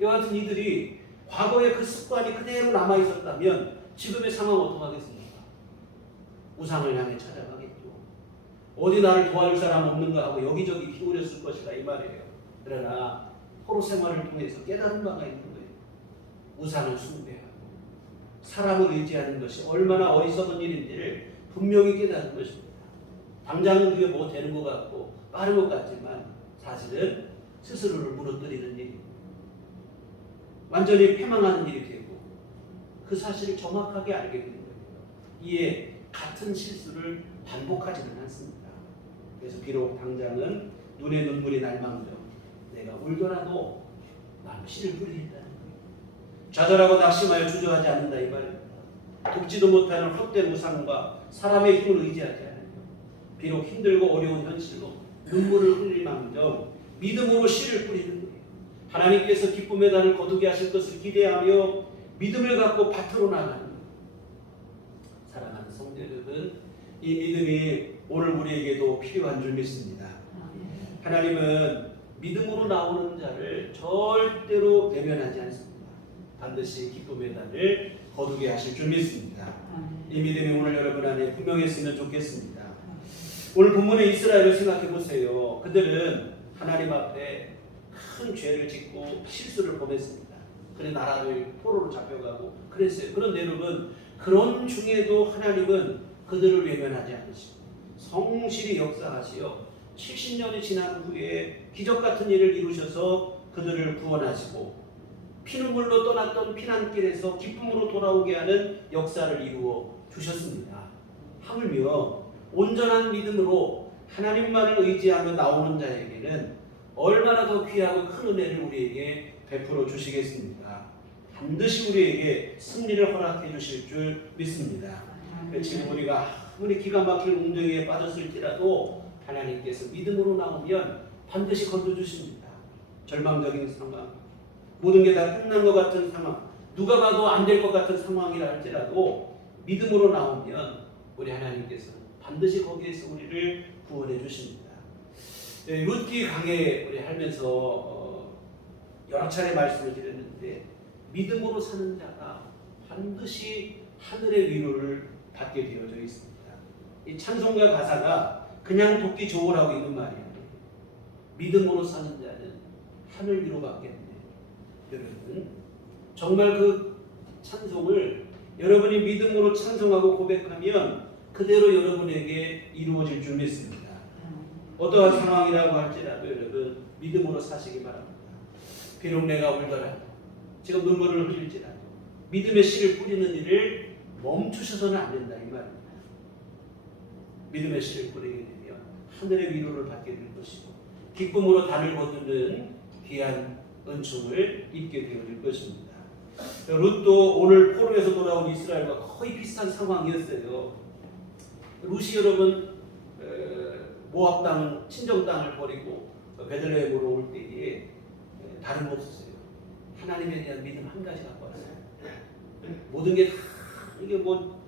이와 같은 이들이 과거의 그 습관이 그대로 남아있었다면 지금의 상황은 어떡하겠습니까? 우상을 향해 찾아가겠죠. 어디 나를 도와줄 사람 없는가 하고 여기저기 기울였을 것이다 이 말이에요. 그러나 포로 생활을 통해서 깨달은 바가 있는 거예요. 우상을 숭배하고 사람을 의지하는 것이 얼마나 어리석은 일인지를 분명히 깨달은 것입니다. 당장은 그게 뭐 되는 것 같고 빠른 것 같지만 사실은 스스로를 무너뜨리는 일입니다. 완전히 패망하는 일이 되고 그 사실을 정확하게 알게 되는 거예요. 이에 같은 실수를 반복하지는 않습니다. 그래서 비록 당장은 눈에 눈물이 날 망정 내가 울더라도 나는 씨를 뿌리겠다는 거예요. 좌절하고 낙심하여 주저하지 않는다 이 말입니다. 돕지도 못하는 헛된 우상과 사람의 힘을 의지하지 않아요. 비록 힘들고 어려운 현실로 눈물을 흘릴 망정 믿음으로 씨를 뿌리는 거예요. 하나님께서 기쁨의 단을 거두게 하실 것을 기대하며 믿음을 갖고 밭으로 나가는 거예요. 사랑하는 성도 여러분, 이 믿음이 오늘 우리에게도 필요한 줄 믿습니다. 하나님은 믿음으로 나오는 자를 절대로 외면하지 않습니다. 반드시 기쁨의 단을 거두게 하실 줄 믿습니다. 이 믿음이 오늘 여러분 안에 분명했으면 좋겠습니다. 오늘 본문의 이스라엘을 생각해 보세요. 그들은 하나님 앞에 큰 죄를 짓고 실수를 범했습니다. 그래 나라를 포로로 잡혀가고 그랬어요. 그런데 여러분 그런 중에도 하나님은 그들을 외면하지 않으시고 성실히 역사하시어 70년이 지난 후에 기적 같은 일을 이루셔서 그들을 구원하시고 피눈물로 떠났던 피난길에서 기쁨으로 돌아오게 하는 역사를 이루어 주셨습니다. 하물며 온전한 믿음으로 하나님만을 의지하며 나오는 자에게는 얼마나 더 귀하고 큰 은혜를 우리에게 베풀어 주시겠습니까? 반드시 우리에게 승리를 허락해 주실 줄 믿습니다. 지금 우리가 아무리 기가 막힐 웅덩이에 빠졌을지라도 하나님께서 믿음으로 나오면 반드시 건져주십니다. 절망적인 상황, 모든 게 다 끝난 것 같은 상황, 누가 봐도 안 될 것 같은 상황이라 할지라도 믿음으로 나오면 우리 하나님께서 반드시 거기에서 우리를 구원해 주십니다. 룻기 강해 우리 하면서 여러 차례 말씀을 드렸는데 믿음으로 사는 자가 반드시 하늘의 위로를 받게 되어져 있습니다. 이 찬송가 가사가 그냥 돕기 좋으라고 있는 말이에요. 믿음으로 사는 자는 하늘 위로 받겠네. 여러분 정말 그 찬송을 여러분이 믿음으로 찬송하고 고백하면 그대로 여러분에게 이루어질 줄 믿습니다. 어떠한 상황이라고 할지라도 여러분 믿음으로 사시기 바랍니다. 비록 내가 울더라도 지금 눈물을 흘릴지라도 믿음의 씨를 뿌리는 일을 멈추셔서는 안 된다 이 말입니다. 믿음의 씨를 뿌리게 되면 하늘의 위로를 받게 될 것이고 기쁨으로 단을 거두는 귀한 은총을 입게 되어질 것입니다. 룻도 오늘 포로에서 돌아온 이스라엘과 거의 비슷한 상황이었어요. 룻이 여러분 모압 땅 친정 땅을 버리고 베들레헴으로 올 때에 다른 거 없었어요. 하나님에 대한 믿음 한 가지 갖고 왔어요. 모든 게 다 이게 뭐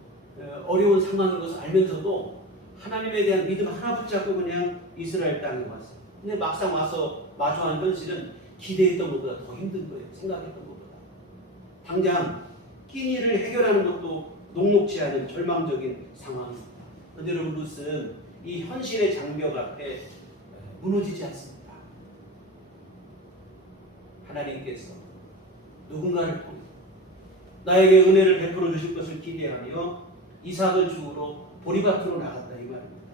어려운 상황인 것을 알면서도 하나님에 대한 믿음 하나 붙잡고 그냥 이스라엘 땅에 왔어요. 근데 막상 와서 마주한 현실은 기대했던 것보다 더 힘든 거예요. 생각했던 것보다. 당장 끼니를 해결하는 것도 녹록지 않은 절망적인 상황입니다. 그런데 여러분 룻은 이 현실의 장벽 앞에 무너지지 않습니다. 하나님께서 누군가를 통해 나에게 은혜를 베풀어 주실 것을 기대하며 이삭을 주우러 보리밭으로 나갔다 이 말입니다.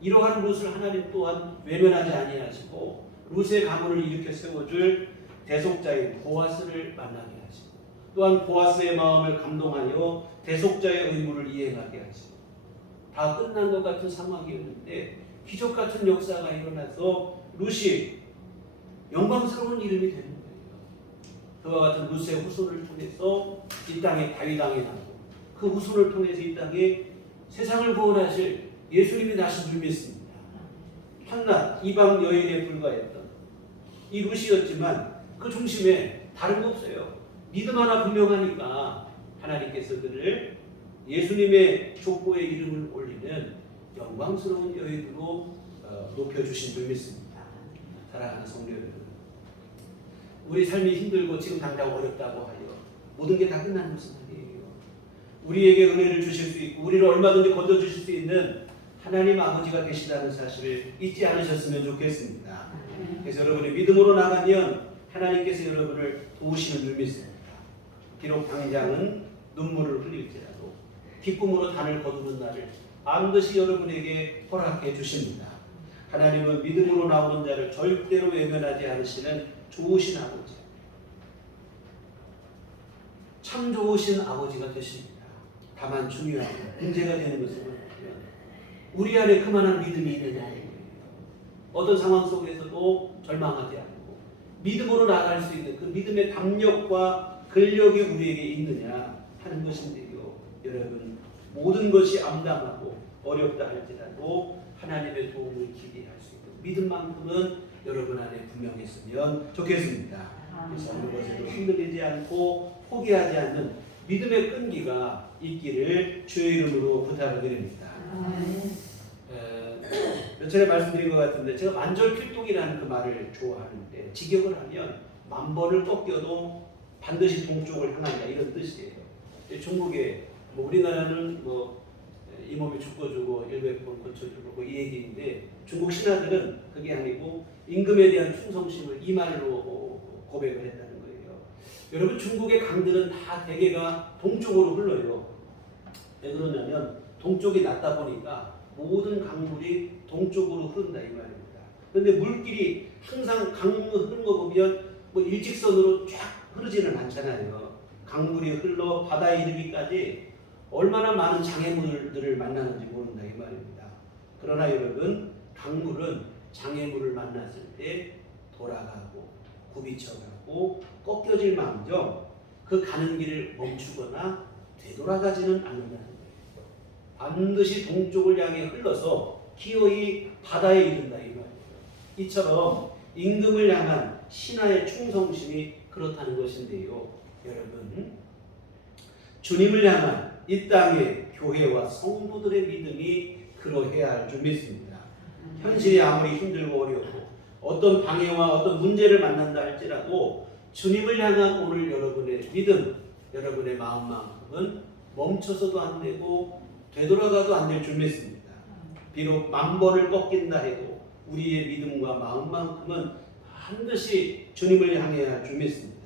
이러한 룻을 하나님 또한 외면하지 아니하시고 룻의 가문을 일으켜 세워줄 대속자인 보아스를 만나게 하시고 또한 보아스의 마음을 감동하여 대속자의 의무를 이행하게 하시고 다 끝난 것 같은 상황이었는데 기적 같은 역사가 일어나서 룻이 영광스러운 이름이 되는 거예요. 그와 같은 룻의 후손을 통해서 이 땅에 다윗 왕이 나고 그 후손을 통해서 이 땅에 세상을 구원하실 예수님이 나신 줄 믿습니다. 한낱 이방 여인에 불과했던 이 룻이었지만 그 중심에 다른 거 없어요. 믿음 하나 분명하니까 하나님께서 그를 예수님의 족보의 이름을 올리는 영광스러운 여인으로 높여주신 줄 믿습니다. 사랑하는 성도 여러분, 우리 삶이 힘들고 지금 당장 어렵다고 하여 모든 게 다 끝나는 것은 아니에요. 우리에게 은혜를 주실 수 있고 우리를 얼마든지 건져주실 수 있는 하나님 아버지가 계시다는 사실을 잊지 않으셨으면 좋겠습니다. 그래서 여러분이 믿음으로 나가면 하나님께서 여러분을 도우시는 줄 믿습니다. 비록 당장은 눈물을 흘릴지라도 기쁨으로 단을 거두는 날을 반드시 여러분에게 허락해 주십니다. 하나님은 믿음으로 나오는 자를 절대로 외면하지 않으시는 좋으신 아버지, 참 좋으신 아버지가 되십니다. 다만 중요한 문제가 되는 것은 뭐냐면 우리 안에 그만한 믿음이 있느냐예요. 어떤 상황 속에서도 절망하지 않고 믿음으로 나아갈 수 있는 그 믿음의 담력과 근력이 우리에게 있느냐 하는 것인데요. 여러분 모든 것이 암담하고 어렵다 할지라도 하나님의 도움을 기대할 수 있는 믿음만큼은 여러분 안에 분명했으면 좋겠습니다. 그래서 어느 것에도 흔들리지 않고 포기하지 않는 믿음의 끈기가 있기를 주의 이름으로 부탁을 드립니다. 몇 차례 말씀드린 것 같은데 제가 만절필동이라는 그 말을 좋아하는데 직역을 하면 만 번을 꺾여도 반드시 동쪽을 향한다 이런 뜻이에요. 중국에 뭐 우리나라는 뭐 이 몸이 죽어주고 100번 고쳐주고 이 얘기인데 중국 신하들은 그게 아니고 임금에 대한 충성심을 이 말로 고백을 했다는 거예요. 여러분 중국의 강들은 다 대개가 동쪽으로 흘러요. 왜 그러냐면 동쪽이 낮다 보니까 모든 강물이 동쪽으로 흐른다 이 말입니다. 그런데 물길이 항상 강물 흐르는 거 보면 뭐 일직선으로 쫙 흐르지는 않잖아요. 강물이 흘러 바다에 이르기까지 얼마나 많은 장애물들을 만나는지 모른다 이 말입니다. 그러나 여러분 강물은 장애물을 만났을 때 돌아가고 굽이쳐가고 꺾여질 망정 그 가는 길을 멈추거나 되돌아가지는 않는다는 거예요. 반드시 동쪽을 향해 흘러서 기어이 바다에 이른다 이 말이에요. 이처럼 임금을 향한 신하의 충성심이 그렇다는 것인데요. 여러분 주님을 향한 이 땅의 교회와 성도들의 믿음이 그러해야 할 줄 믿습니다. 현실이 아무리 힘들고 어렵고 어떤 방해와 어떤 문제를 만난다 할지라도 주님을 향한 오늘 여러분의 믿음, 여러분의 마음만큼은 멈춰서도 안 되고 되돌아가도 안 될 줄 믿습니다. 비록 만번을 꺾인다 해도 우리의 믿음과 마음만큼은 반드시 주님을 향해야 할 줄 믿습니다.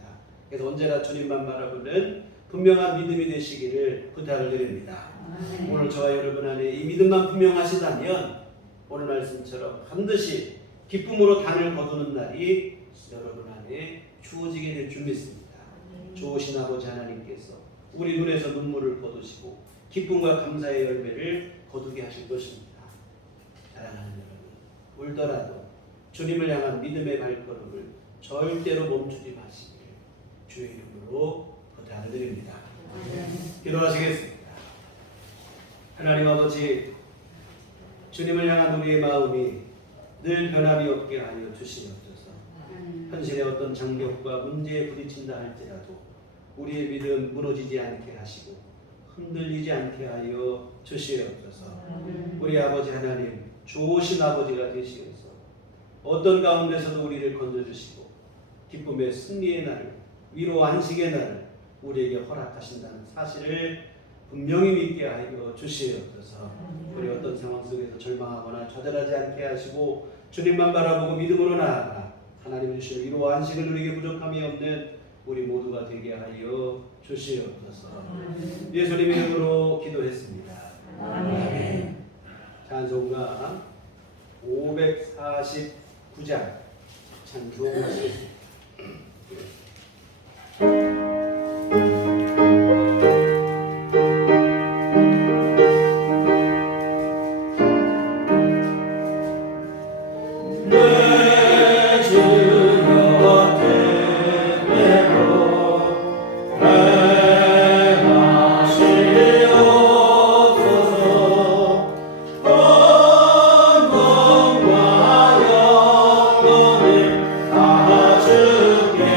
그래서 언제나 주님만 바라보는 분명한 믿음이 되시기를 부탁을 드립니다. 오늘 저와 여러분 안에 이 믿음만 분명하시다면 오늘 말씀처럼 반드시 기쁨으로 단을 거두는 날이 여러분 안에 주어지게 될 줄 믿습니다. 좋으신 아버지 하나님께서 우리 눈에서 눈물을 거두시고 기쁨과 감사의 열매를 거두게 하실 것입니다. 사랑하는 여러분, 울더라도 주님을 향한 믿음의 발걸음을 절대로 멈추지 마시기를 주의 이름으로 부탁을 드립니다. 기도하시겠습니다. 하나님 아버지, 주님을 향한 우리의 마음이 늘 변함이 없게 하여 주시옵소서. 현실의 어떤 장벽과 문제에 부딪힌다 할지라도 우리의 믿음 무너지지 않게 하시고 흔들리지 않게 하여 주시옵소서. 우리 아버지 하나님, 좋으신 아버지가 되시옵소서. 어떤 가운데서도 우리를 건져주시고 기쁨의 승리의 날을, 위로 안식의 날을 우리에게 허락하신다는 사실을 분명히 믿게 하여 주시옵소서. 우리 어떤 상황 속에서 절망하거나 좌절하지 않게 하시고 주님만 바라보고 믿음으로 나아가 하나님 주신 위로와 안식을 누리게 부족함이 없는 우리 모두가 되게 하여 주시옵소서. 예수님 이름으로 기도했습니다. 아멘. 찬송가 549장 찬송하시겠습니다. 주께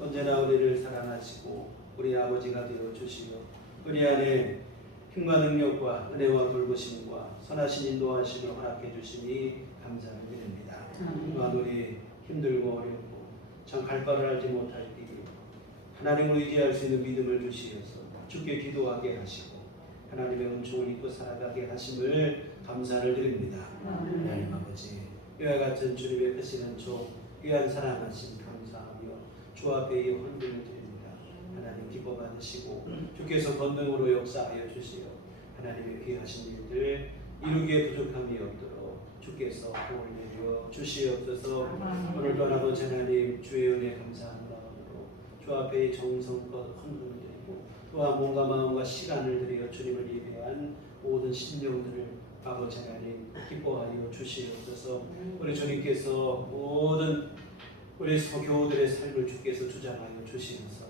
언제나 우리를 사랑하시고 우리 아버지가 되어 주시며 우리 안에 힘과 능력과 은혜와 돌보심과 선하신 인도하심을 허락해 주시니 감사를 드립니다. 또한 우리 힘들고 어렵고 참 갈 바를 알지 못할 때에 하나님을 의지할 수 있는 믿음을 주시어서 주께 기도하게 하시고 하나님의 은총을 입고 살아가게 하심을 감사를 드립니다. 하나님 아버지, 이와 같은 주님의 크신 은총, 귀한 사랑하심 감사하며 주 앞에 이 헌금을 드립니다. 하나님 기뻐 받으시고 주께서 권능으로 역사하여 주시어 하나님의 귀하신 일들 이루기에 부족함이 없도록 주께서 도움을 내려 주시옵소서. 오늘도 아버지 하나님 주의 은혜 감사하는 마음으로 주 앞에 정성껏 헌금을 드리고 또한 몸과 마음과 시간을 들여 주님을 예배한 모든 심령들을 아버지 하나님 기뻐하여 주시옵소서. 우리 주님께서 모든 우리 교우들의 삶을 주께서 주장하여 주시면서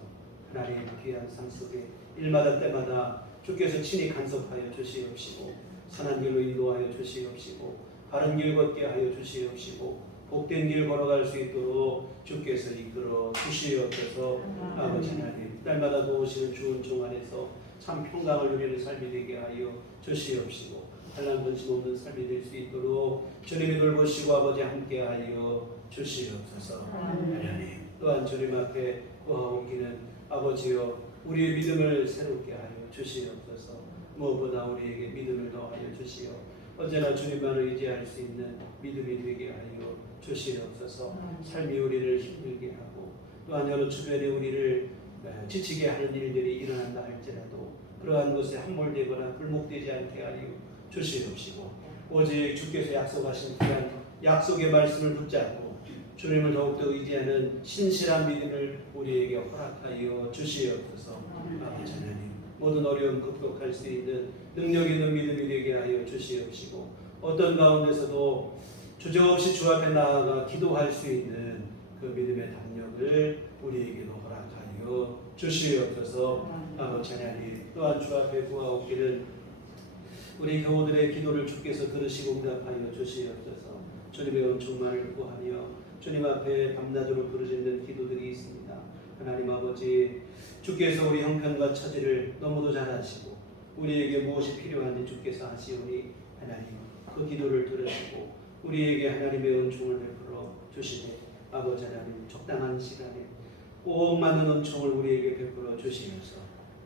하나님 귀한 삶 속에 일마다 때마다 주께서 친히 간섭하여 주시옵시고 선한 길로 인도하여 주시옵시고 바른 길 걷게 하여 주시옵시고 복된 길 걸어갈 수 있도록 주께서 이끌어 주시옵소서. 아버지 하나님 날마다 도우시는 주 은총 안에서 참 평강을 누리는 삶이 되게 하여 주시옵시고 한란 번심 없는 삶이 될 수 있도록 주님이 돌보시고 아버지 함께 하여 주시옵소서. 하나님 또한 주님 앞에 구하옵기는 아버지여 우리의 믿음을 새롭게 하여 주시옵소서. 무엇보다 우리에게 믿음을 더하여 주시어 언제나 주님만을 의지할 수 있는 믿음이 되게 하여 주시옵소서. 삶이 우리를 힘들게 하고 또한 여러 주변에 우리를 지치게 하는 일들이 일어난다 할지라도 그러한 것에 함몰되거나 굴복되지 않게 하여 주시옵시고 오직 주께서 약속하신 그런 약속의 말씀을 붙잡고 주님을 더욱더 의지하는 신실한 믿음을 우리에게 허락하여 주시옵소서. 아버지 하나님 모든 어려움 극복할 수 있는 능력 있는 믿음이 되게 하여 주시옵시고 어떤 가운데서도 주저없이 주 앞에 나아가 기도할 수 있는 그 믿음의 담력을 우리에게도 허락하여 주시옵소서. 아버지 하나님 또한 주 앞에 구하옵기를 우리 교우들의 기도를 주께서 들으시고 응답하여 주시옵소서. 주님의 은총만을 구하며 주님 앞에 밤낮으로 부르짖는 기도들이 있습니다. 하나님 아버지 주께서 우리 형편과 처지를 너무도 잘 아시고 우리에게 무엇이 필요한지 주께서 아시오니 하나님 그 기도를 들으시고 우리에게 하나님의 은총을 베풀어 주시되 아버지 하나님 적당한 시간에 꼭 맞는 은총을 우리에게 베풀어 주시면서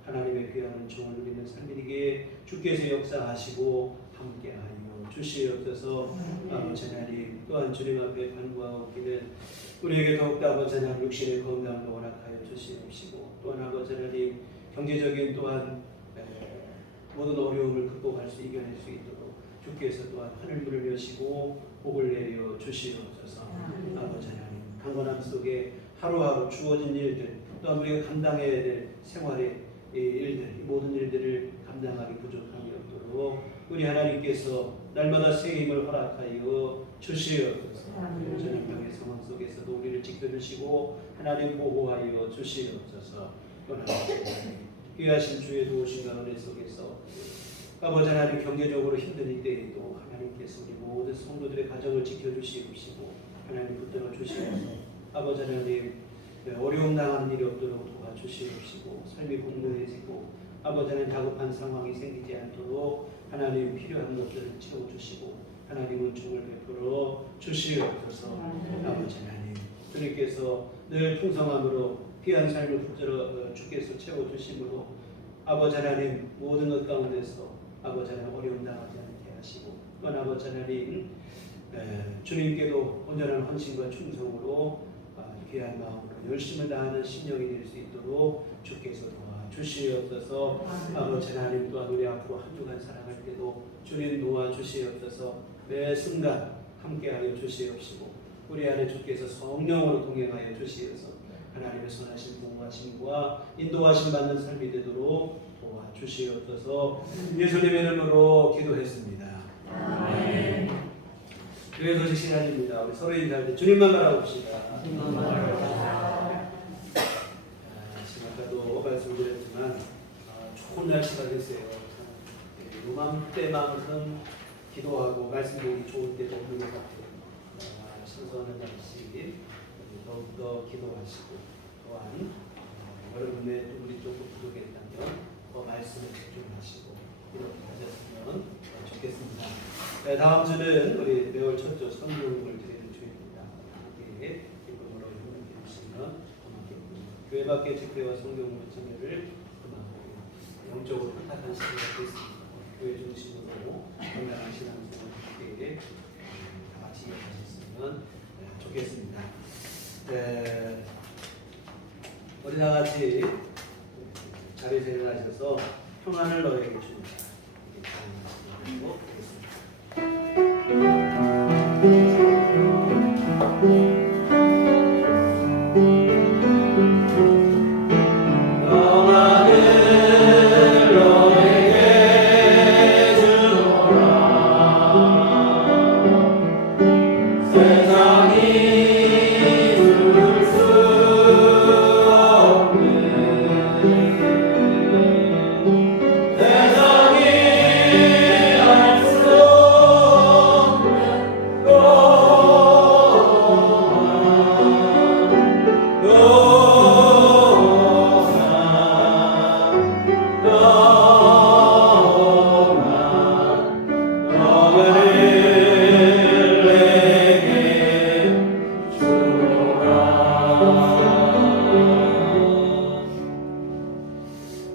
하나님의 귀한 은총을 누리는 삶이 되게 주께서 역사하시고 함께하여 주시옵소서. 아버지 하나님 또한 주님 앞에 간구하옵기는 우리에게 더욱더 아버지 하나님 육신의 건강을 원하여 주시옵시고 또한 아버지 하나님 경제적인 또한 모든 어려움을 극복할 수 이겨낼 수 있도록 주께서 또한 하늘문을 여시고 복을 내려 주시옵소서. 아버지 하나님 강건함 속에 하루하루 주어진 일들 또한 우리가 감당해야 될 생활의 일들 이 모든 일들을 감당하기 부족함이 없도록 우리 하나님께서 날마다 새 힘을 허락하여 주시옵소서. 전염병의 상황 속에서도 우리를 지켜주시고 하나님 보호하여 주시옵소서. 또한 귀하신 주의 도우심과 은혜 속에서 아버지 하나님 경제적으로 힘든 이때에도 하나님께서 우리 모든 성도들의 가정을 지켜주시옵시고 하나님 붙들어 주시옵소서. 아버지 하나님 어려움 당하는 일이 없도록 도와주시옵시고 삶이 공고해지고 아버지 하나님 다급한 상황이 생기지 않도록 하나님 필요한 것들을 채워주시고 하나님 은총을 베풀어 주시옵소서. 아버지 하나님 주님께서 늘 풍성함으로 귀한 삶을 붙들어 주께서 채워주심으로 아버지 하나님 모든 것 가운데서 아버지 하나님 어려움 당하지 않게 하시고 또한 아버지 하나님 주님께도 온전한 헌신과 충성으로 귀한 마음으로 열심을 다하는 심령이 될 수 있도록 주께서 도와주시옵소서. 아버지 하나님 또한 우리 앞으로 한 주간 살아갈 때도 주님 도와주시옵소서. 매 순간 함께하여 주시옵시고 우리 안에 주께서 성령으로 동행하여 주시어서 하나님의 선하신 보호하심과 인도하심 받는 삶이 되도록 도와주시옵소서. 예수님의 이름으로 기도했습니다. 아멘. 교회 소식 시간입니다. 우리 서로 인사할 때 주님만 바라봅시다. 아까도 말씀드렸지만 좋은 날씨가 됐어요. 요맘때만큼 기도하고 말씀 보기 좋은 때도 없는 것 같아요. 선선한 날씨 더욱더 기도하시고 또한 여러분의 우리 조금 부족했다면 말씀에 집중하시고 이렇게 하셨으면 좋겠습니다. 네, 다음 주는 우리 매월 첫주 성경을 드리는 주입니다. 함께 기쁨으로 함께 주시면 고맙겠습니다. 교회 밖의 집회와 성경 참여를 영적으로 부탁한 시기가 됐습니다. 교회 중심으로 건강한 신앙생활 함께 다 같이 하셨으면 좋겠습니다. 우리 다 같이 자리 세련하셔서 평안을 너에게 줍니다. 이렇게 되겠습니다.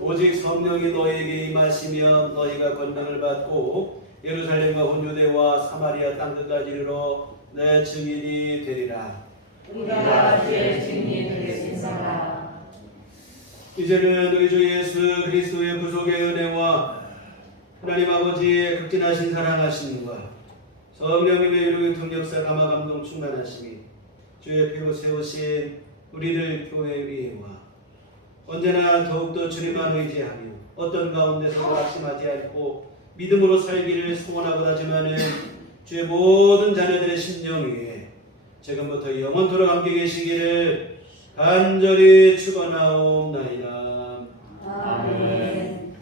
오직 성령이 너희에게 임하시면 너희가 권능을 받고 예루살렘과 온 유대와 사마리아 땅끝까지 이르러 내 증인이 되리라. 우리가 주의 증인이 되겠습니다. 이제는 우리 주 예수 그리스도의 구속의 은혜와 하나님 아버지의 극진하신 사랑하심과 성령님의 이루기 통역사 감화 감동 충만하심이 주의 피로 세우신 우리들 교회의와 언제나 더욱더 주님만 의지하며 어떤 가운데서도 낙심하지 않고 믿음으로 살기를 소원하고 다짐하는 주의 모든 자녀들의 심령 위에 지금부터 영원토록 함께 계시기를 간절히 축원하옵나이다. 아멘.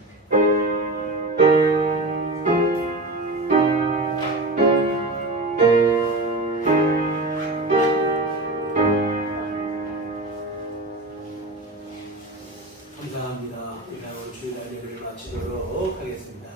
감사합니다. 우리 오늘 주일 예배를 마치도록 하겠습니다.